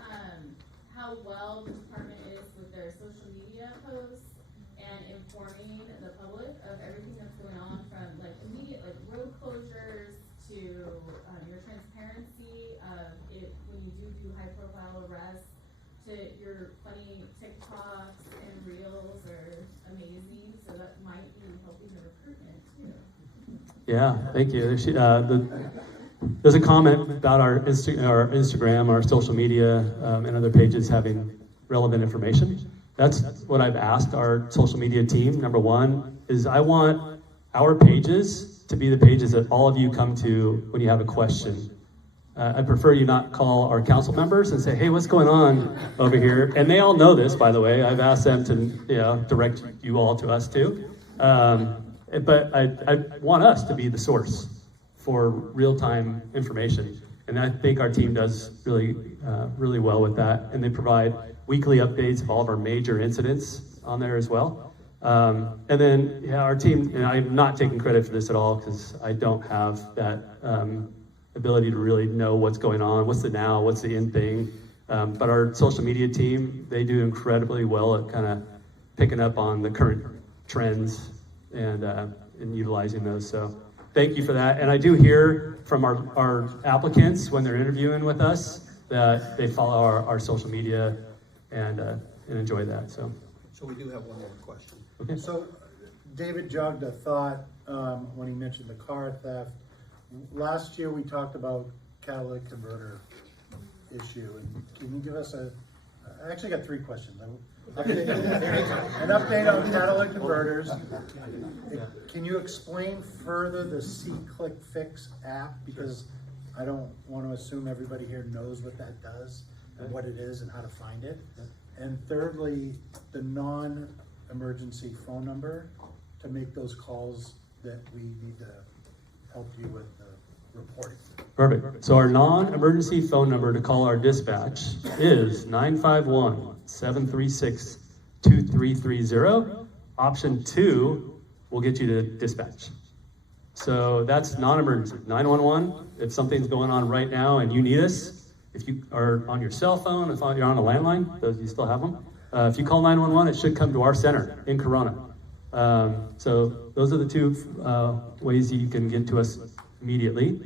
how well the department is with their social media posts and informing the public of everything that's going on, from like immediate like road closures to your transparency of it when you do high profile arrests, to your funny TikToks and reels are amazing. So that might be helping the recruitment too. Yeah, thank you. There's a comment about our Instagram, our social media, and other pages having relevant information. That's what I've asked our social media team. Number one is I want our pages to be the pages that all of you come to when you have a question. I prefer you not call our council members and say, hey, what's going on over here? And they all know this, by the way. I've asked them to direct you all to us too. But I want us to be the source for real-time information. And I think our team does really well with that. And they provide weekly updates of all of our major incidents on there as well. And then our team, and I'm not taking credit for this at all because I don't have that ability to really know what's going on, what's the now, what's the in thing. But our social media team, they do incredibly well at kind of picking up on the current trends and utilizing those. So thank you for that. And I do hear from our applicants when they're interviewing with us that they follow our social media and enjoy that. So we do have one more question. Okay. So David jogged a thought when he mentioned the car theft. Last year we talked about catalytic converter issue, and can you give us I actually got three questions. An update on catalytic converters. Can you explain further the C-Click Fix app? Because I don't want to assume everybody here knows what that does and what it is and how to find it. And thirdly, the non-emergency phone number to make those calls that we need to help you with the reporting. perfect. So our non-emergency phone number to call our dispatch is 951-736-2330. Option 2 will get you to dispatch. So that's non-emergency. 911, if something's going on right now and you need us, if you are on your cell phone, if you're on a landline, those you still have them. If you call 911, it should come to our center in Corona. So those are the two ways that you can get to us immediately.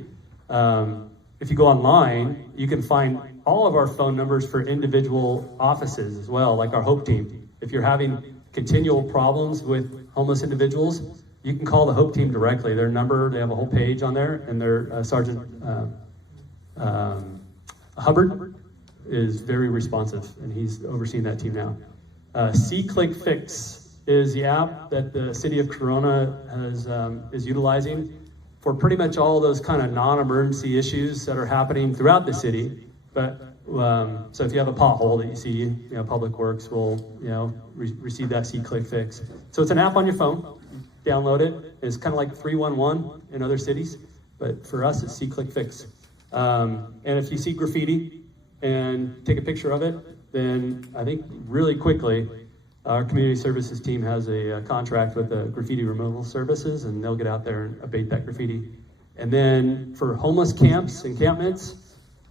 If you go online, you can find all of our phone numbers for individual offices as well, like our Hope Team. If you're having continual problems with homeless individuals, you can call the Hope Team directly. Their number, they have a whole page on there, and their Sergeant Hubbard is very responsive, and he's overseeing that team now. C-Click Fix is the app that the city of Corona is utilizing for pretty much all those kind of non-emergency issues that are happening throughout the city. But so if you have a pothole that you see, Public Works will receive that C-Click Fix. So it's an app on your phone. Download it. It's kind of like 311 in other cities, but for us it's C-Click Fix. And if you see graffiti and take a picture of it, then I think really quickly our community services team has a contract with the graffiti removal services, and they'll get out there and abate that graffiti. And then for homeless camps, encampments,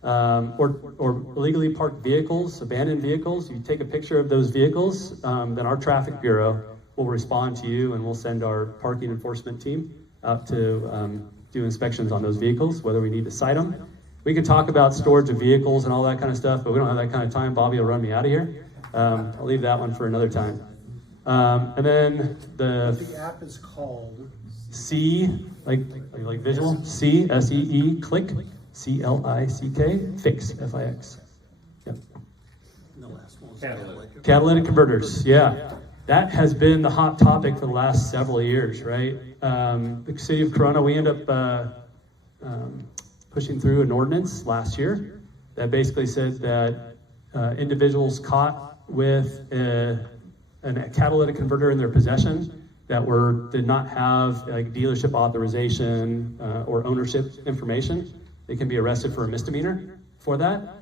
or illegally parked vehicles, abandoned vehicles, you take a picture of those vehicles, then our traffic bureau will respond to you and we'll send our parking enforcement team out to do inspections on those vehicles, whether we need to cite them. We can talk about storage of vehicles and all that kind of stuff, but we don't have that kind of time. Bobby will run me out of here. I'll leave that one for another time. And then The app is called C, like visual, C, S-E-E, click, C-L-I-C-K, fix, F-I-X. Yep. The last one was Catalytic converters, yeah. That has been the hot topic for the last several years, right? The city of Corona, we end up pushing through an ordinance last year that basically said that individuals caught with a catalytic converter in their possession that did not have like dealership authorization or ownership information, they can be arrested for a misdemeanor for that.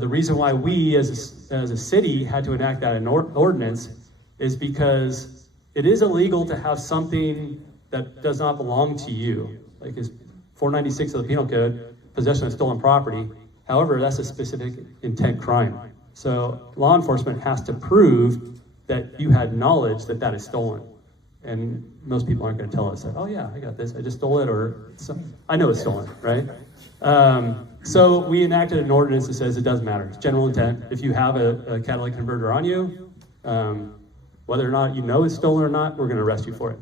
The reason why we as a city had to enact that ordinance is because it is illegal to have something that does not belong to you. Like is 496 of the Penal Code, possession of stolen property. However, that's a specific intent crime. So law enforcement has to prove that you had knowledge that that is stolen. And most people aren't going to tell us that, oh yeah, I got this, I just stole it, or I know it's stolen, right? So we enacted an ordinance that says it doesn't matter. It's general intent. If you have a catalytic converter on you, whether or not you know it's stolen or not, we're going to arrest you for it.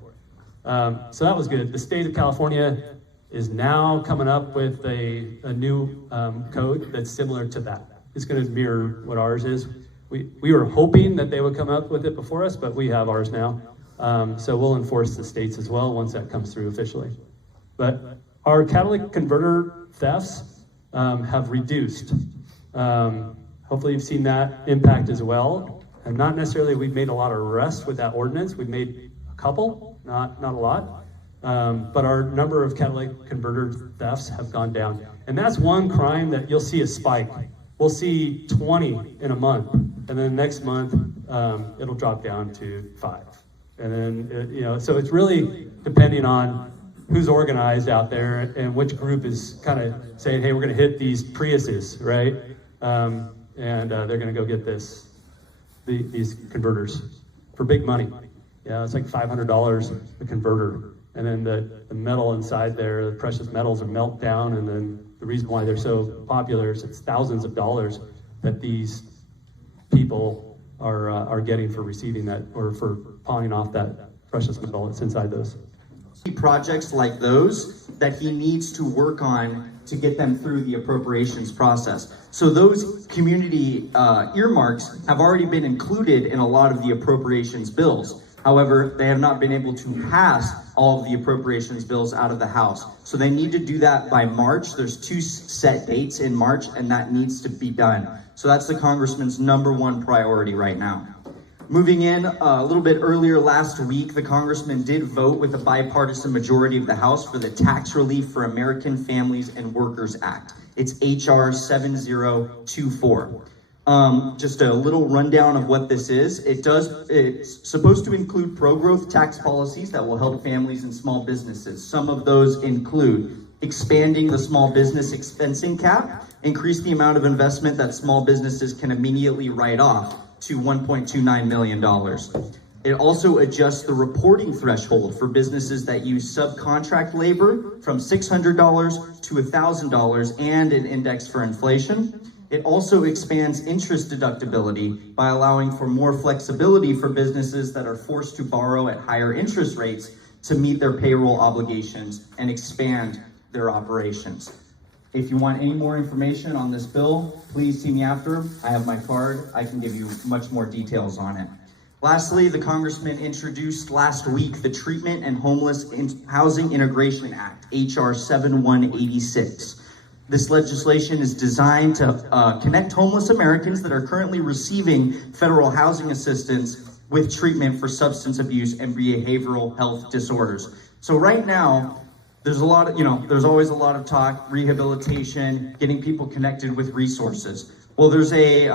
So that was good. The state of California is now coming up with a new code that's similar to that. It's going to mirror what ours is. We were hoping that they would come up with it before us, but we have ours now. So we'll enforce the states as well once that comes through officially. But our catalytic converter thefts have reduced. Hopefully you've seen that impact as well. And not necessarily we've made a lot of arrests with that ordinance. We've made a couple, not a lot. But our number of catalytic converter thefts have gone down. And that's one crime that you'll see a spike. We'll see 20 in a month, and then next month it'll drop down to 5. And then, so it's really depending on who's organized out there and which group is kind of saying, hey, we're going to hit these Priuses, right? And they're going to go get these converters for big money. Yeah, it's like $500 a converter. And then the metal inside there, the precious metals are melt down, and then the reason why they're so popular is it's thousands of dollars that these people are getting for receiving that, or for pawning off that precious metal that's inside those. Projects like those that he needs to work on to get them through the appropriations process. So those community earmarks have already been included in a lot of the appropriations bills. However, they have not been able to pass all of the appropriations bills out of the House. So they need to do that by March. There's 2 set dates in March, and that needs to be done. So that's the Congressman's #1 priority right now. Moving in a little bit earlier last week, the Congressman did vote with a bipartisan majority of the House for the Tax Relief for American Families and Workers Act. It's HR 7024. Just a little rundown of what this is. It's supposed to include pro-growth tax policies that will help families and small businesses. Some of those include expanding the small business expensing cap, increase the amount of investment that small businesses can immediately write off to $1.29 million. It also adjusts the reporting threshold for businesses that use subcontract labor from $600 to $1,000 and an index for inflation. It also expands interest deductibility by allowing for more flexibility for businesses that are forced to borrow at higher interest rates to meet their payroll obligations and expand their operations. If you want any more information on this bill, please see me after. I have my card. I can give you much more details on it. Lastly, the Congressman introduced last week the Treatment and Homeless Housing Integration Act, HR 7186. This legislation is designed to connect homeless Americans that are currently receiving federal housing assistance with treatment for substance abuse and behavioral health disorders. So right now, there's always a lot of talk, rehabilitation, getting people connected with resources. Well, there's a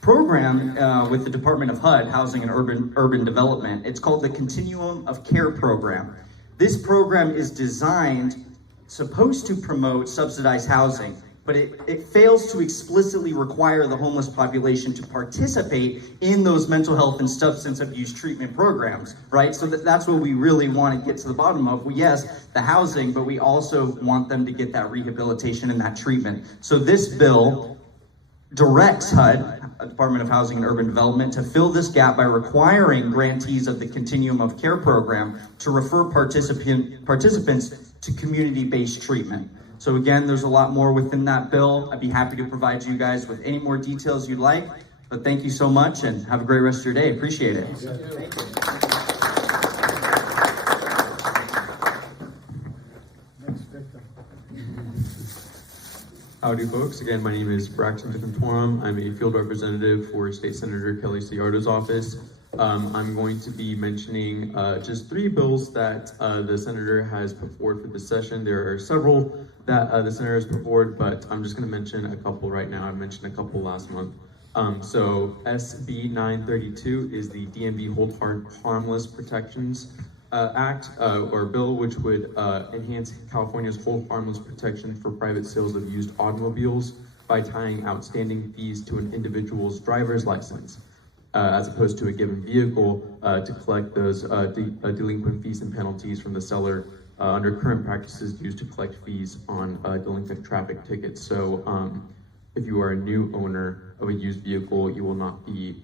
program with the Department of HUD, Housing and Urban Development. It's called the Continuum of Care Program. This program is supposed to promote subsidized housing, but but it fails to explicitly require the homeless population to participate in those mental health and substance abuse treatment programs, right? So that's what we really want to get to the bottom of. Yes, the housing, but we also want them to get that rehabilitation and that treatment. So this bill directs HUD, Department of Housing and Urban Development, to fill this gap by requiring grantees of the Continuum of Care program to refer participants to community-based treatment. So again, there's a lot more within that bill. I'd be happy to provide you guys with any more details you'd like, but thank you so much and have a great rest of your day. Appreciate it. Thank you. Next victim. Howdy folks, again my name is Braxton Contorum. I'm a field representative for State Senator Kelly Ciardo's office. I'm going to be mentioning just 3 bills that the Senator has put forward for this session. There are several that the Senator has put forward, but I'm just going to mention a couple right now. I mentioned a couple last month. So SB 932 is the DMV Hold Harmless Protections Act, or bill, which would enhance California's hold harmless protection for private sales of used automobiles by tying outstanding fees to an individual's driver's license, as opposed to a given vehicle, to collect those delinquent fees and penalties from the seller under current practices used to collect fees on delinquent traffic tickets. So if you are a new owner of a used vehicle, you will not be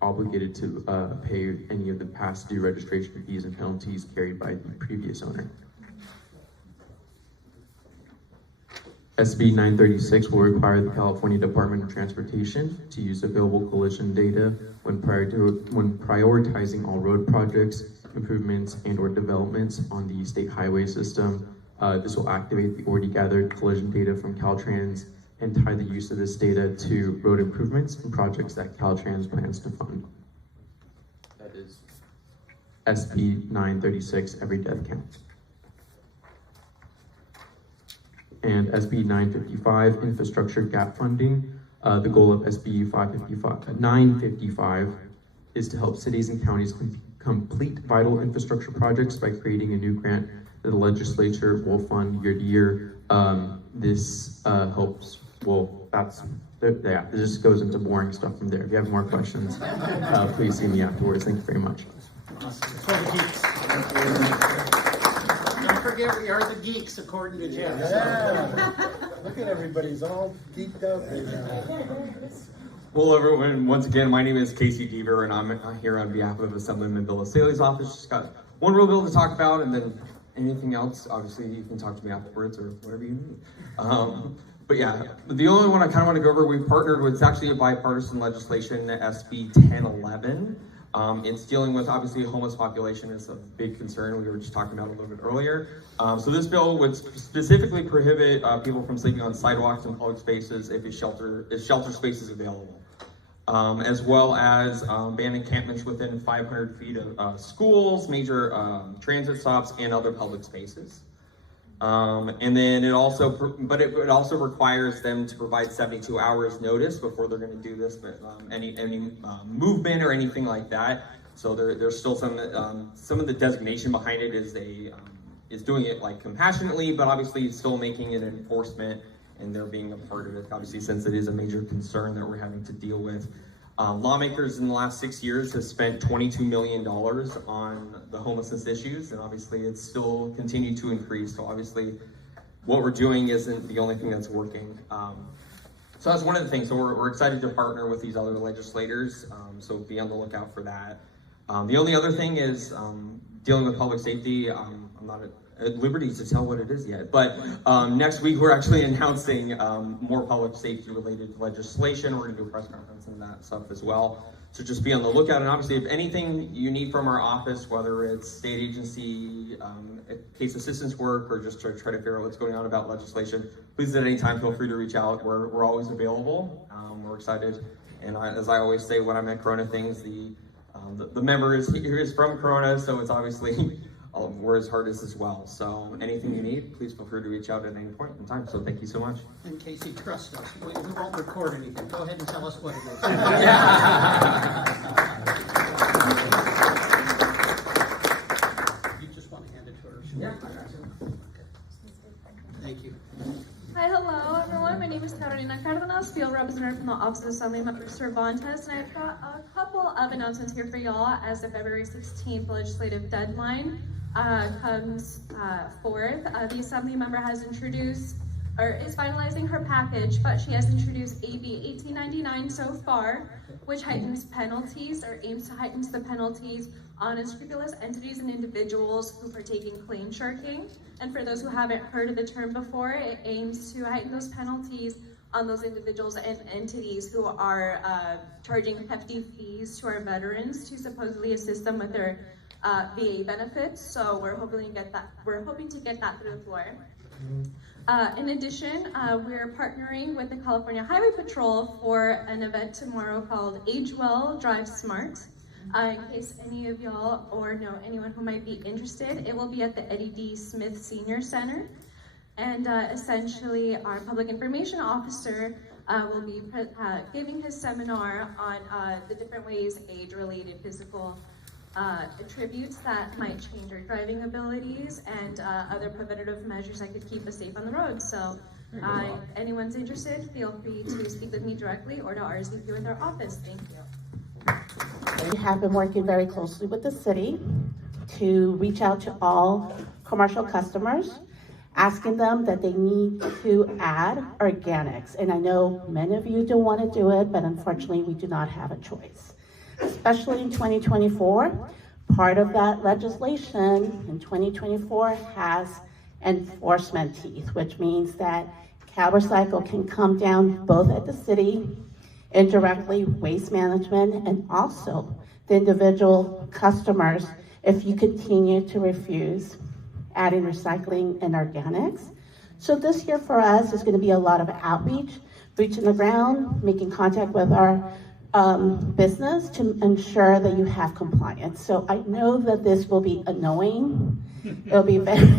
obligated to pay any of the past due registration fees and penalties carried by the previous owner. SB 936 will require the California Department of Transportation to use available collision data when prioritizing all road projects, improvements, and/or developments on the state highway system. This will activate the already gathered collision data from Caltrans and tie the use of this data to road improvements and projects that Caltrans plans to fund. That is SB 936, every death counts. And SB 955, infrastructure gap funding. The goal of SB 955 is to help cities and counties complete vital infrastructure projects by creating a new grant that the legislature will fund year to year. This helps. Well, yeah, this just goes into boring stuff from there. If you have more questions, please see me afterwards. Thank you very much. Don't forget, we are the geeks, according to Jeff. Yeah. Look at everybody's all geeked up right now. Well, everyone, once again, my name is Casey Deaver, and I'm here on behalf of Assemblyman Bill Staley's office. Just got one real bill to talk about, and then anything else, obviously, you can talk to me afterwards or whatever you need. But yeah, the only one I kind of want to go over, we've partnered with, it's actually a bipartisan legislation, SB 1011. It's dealing with, obviously, homeless population is a big concern. We were just talking about it a little bit earlier. So this bill would specifically prohibit people from sleeping on sidewalks and public spaces if shelter space is available. As well as ban encampments within 500 feet of schools, major transit stops, and other public spaces. And then it also requires them to provide 72 hours notice before they're going to do this, but any movement or anything like that. So there's still some of the designation behind it is is doing it like compassionately, but obviously it's still making it enforcement, and they're being a part of it, obviously, since it is a major concern that we're having to deal with. Lawmakers in the last 6 years have spent $22 million on the homelessness issues, and obviously it's still continued to increase. So obviously what we're doing isn't the only thing that's working. So that's one of the things. So we're excited to partner with these other legislators, so be on the lookout for that. The only other thing is dealing with public safety. I'm not at liberty to tell what it is yet, but next week we're actually announcing more public safety related legislation. We're gonna do a press conference and that stuff as well. So just be on the lookout, and obviously if anything you need from our office, whether it's state agency, case assistance work, or just to try to figure out what's going on about legislation, please at any time feel free to reach out. We're always available. We're excited, and as I always say when I'm at Corona things, the member is from Corona, so it's obviously we're as hard as well. So anything you need, please feel free to reach out at any point in time. So thank you so much. And Casey, trust us, we won't record anything. Go ahead and tell us what it is. You just want to hand it to her? Yeah. Thank you. Hi, hello everyone. My Cardenas, field representative from the Office of Assemblymember Cervantes, and I've got a couple of announcements here for y'all as the February 16th legislative deadline comes forth. The Assemblymember has introduced, or is finalizing her package, but she has introduced AB 1899 so far, which heightens penalties, or aims to heighten the penalties on unscrupulous entities and individuals who partake in claim sharking. And for those who haven't heard of the term before, it aims to heighten those penalties on those individuals and entities who are charging hefty fees to our veterans to supposedly assist them with their VA benefits. So we're hoping to get that. We're hoping to get that through the floor. In addition, we're partnering with the California Highway Patrol for an event tomorrow called Age Well, Drive Smart. In case any of y'all or know anyone who might be interested, it will be at the Eddie D. Smith Senior Center. And essentially, our public information officer will be giving his seminar on the different ways age-related physical attributes that might change our driving abilities and other preventative measures that could keep us safe on the road. So anyone's interested, feel free to speak with me directly or to RSVP with our office. Thank you. We have been working very closely with the city to reach out to all commercial customers, asking them that they need to add organics. And I know many of you don't want to do it, but unfortunately we do not have a choice. Especially in 2024, part of that legislation in 2024 has enforcement teeth, which means that CalRecycle can come down both at the city, indirectly waste management, and also the individual customers if you continue to refuse adding recycling and organics. So this year for us is going to be a lot of outreach, boots on the ground, making contact with our business to ensure that you have compliance. So I know that this will be annoying. It'll be very,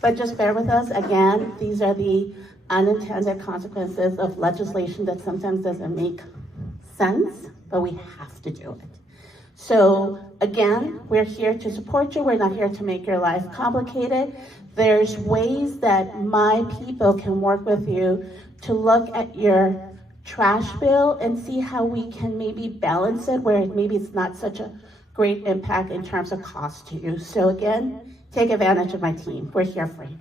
but just bear with us. Again, these are the unintended consequences of legislation that sometimes doesn't make sense, but we have to do it. So again, we're here to support you. We're not here to make your life complicated. There's ways that my people can work with you to look at your trash bill and see how we can maybe balance it where maybe it's not such a great impact in terms of cost to you. So again, take advantage of my team. We're here for you.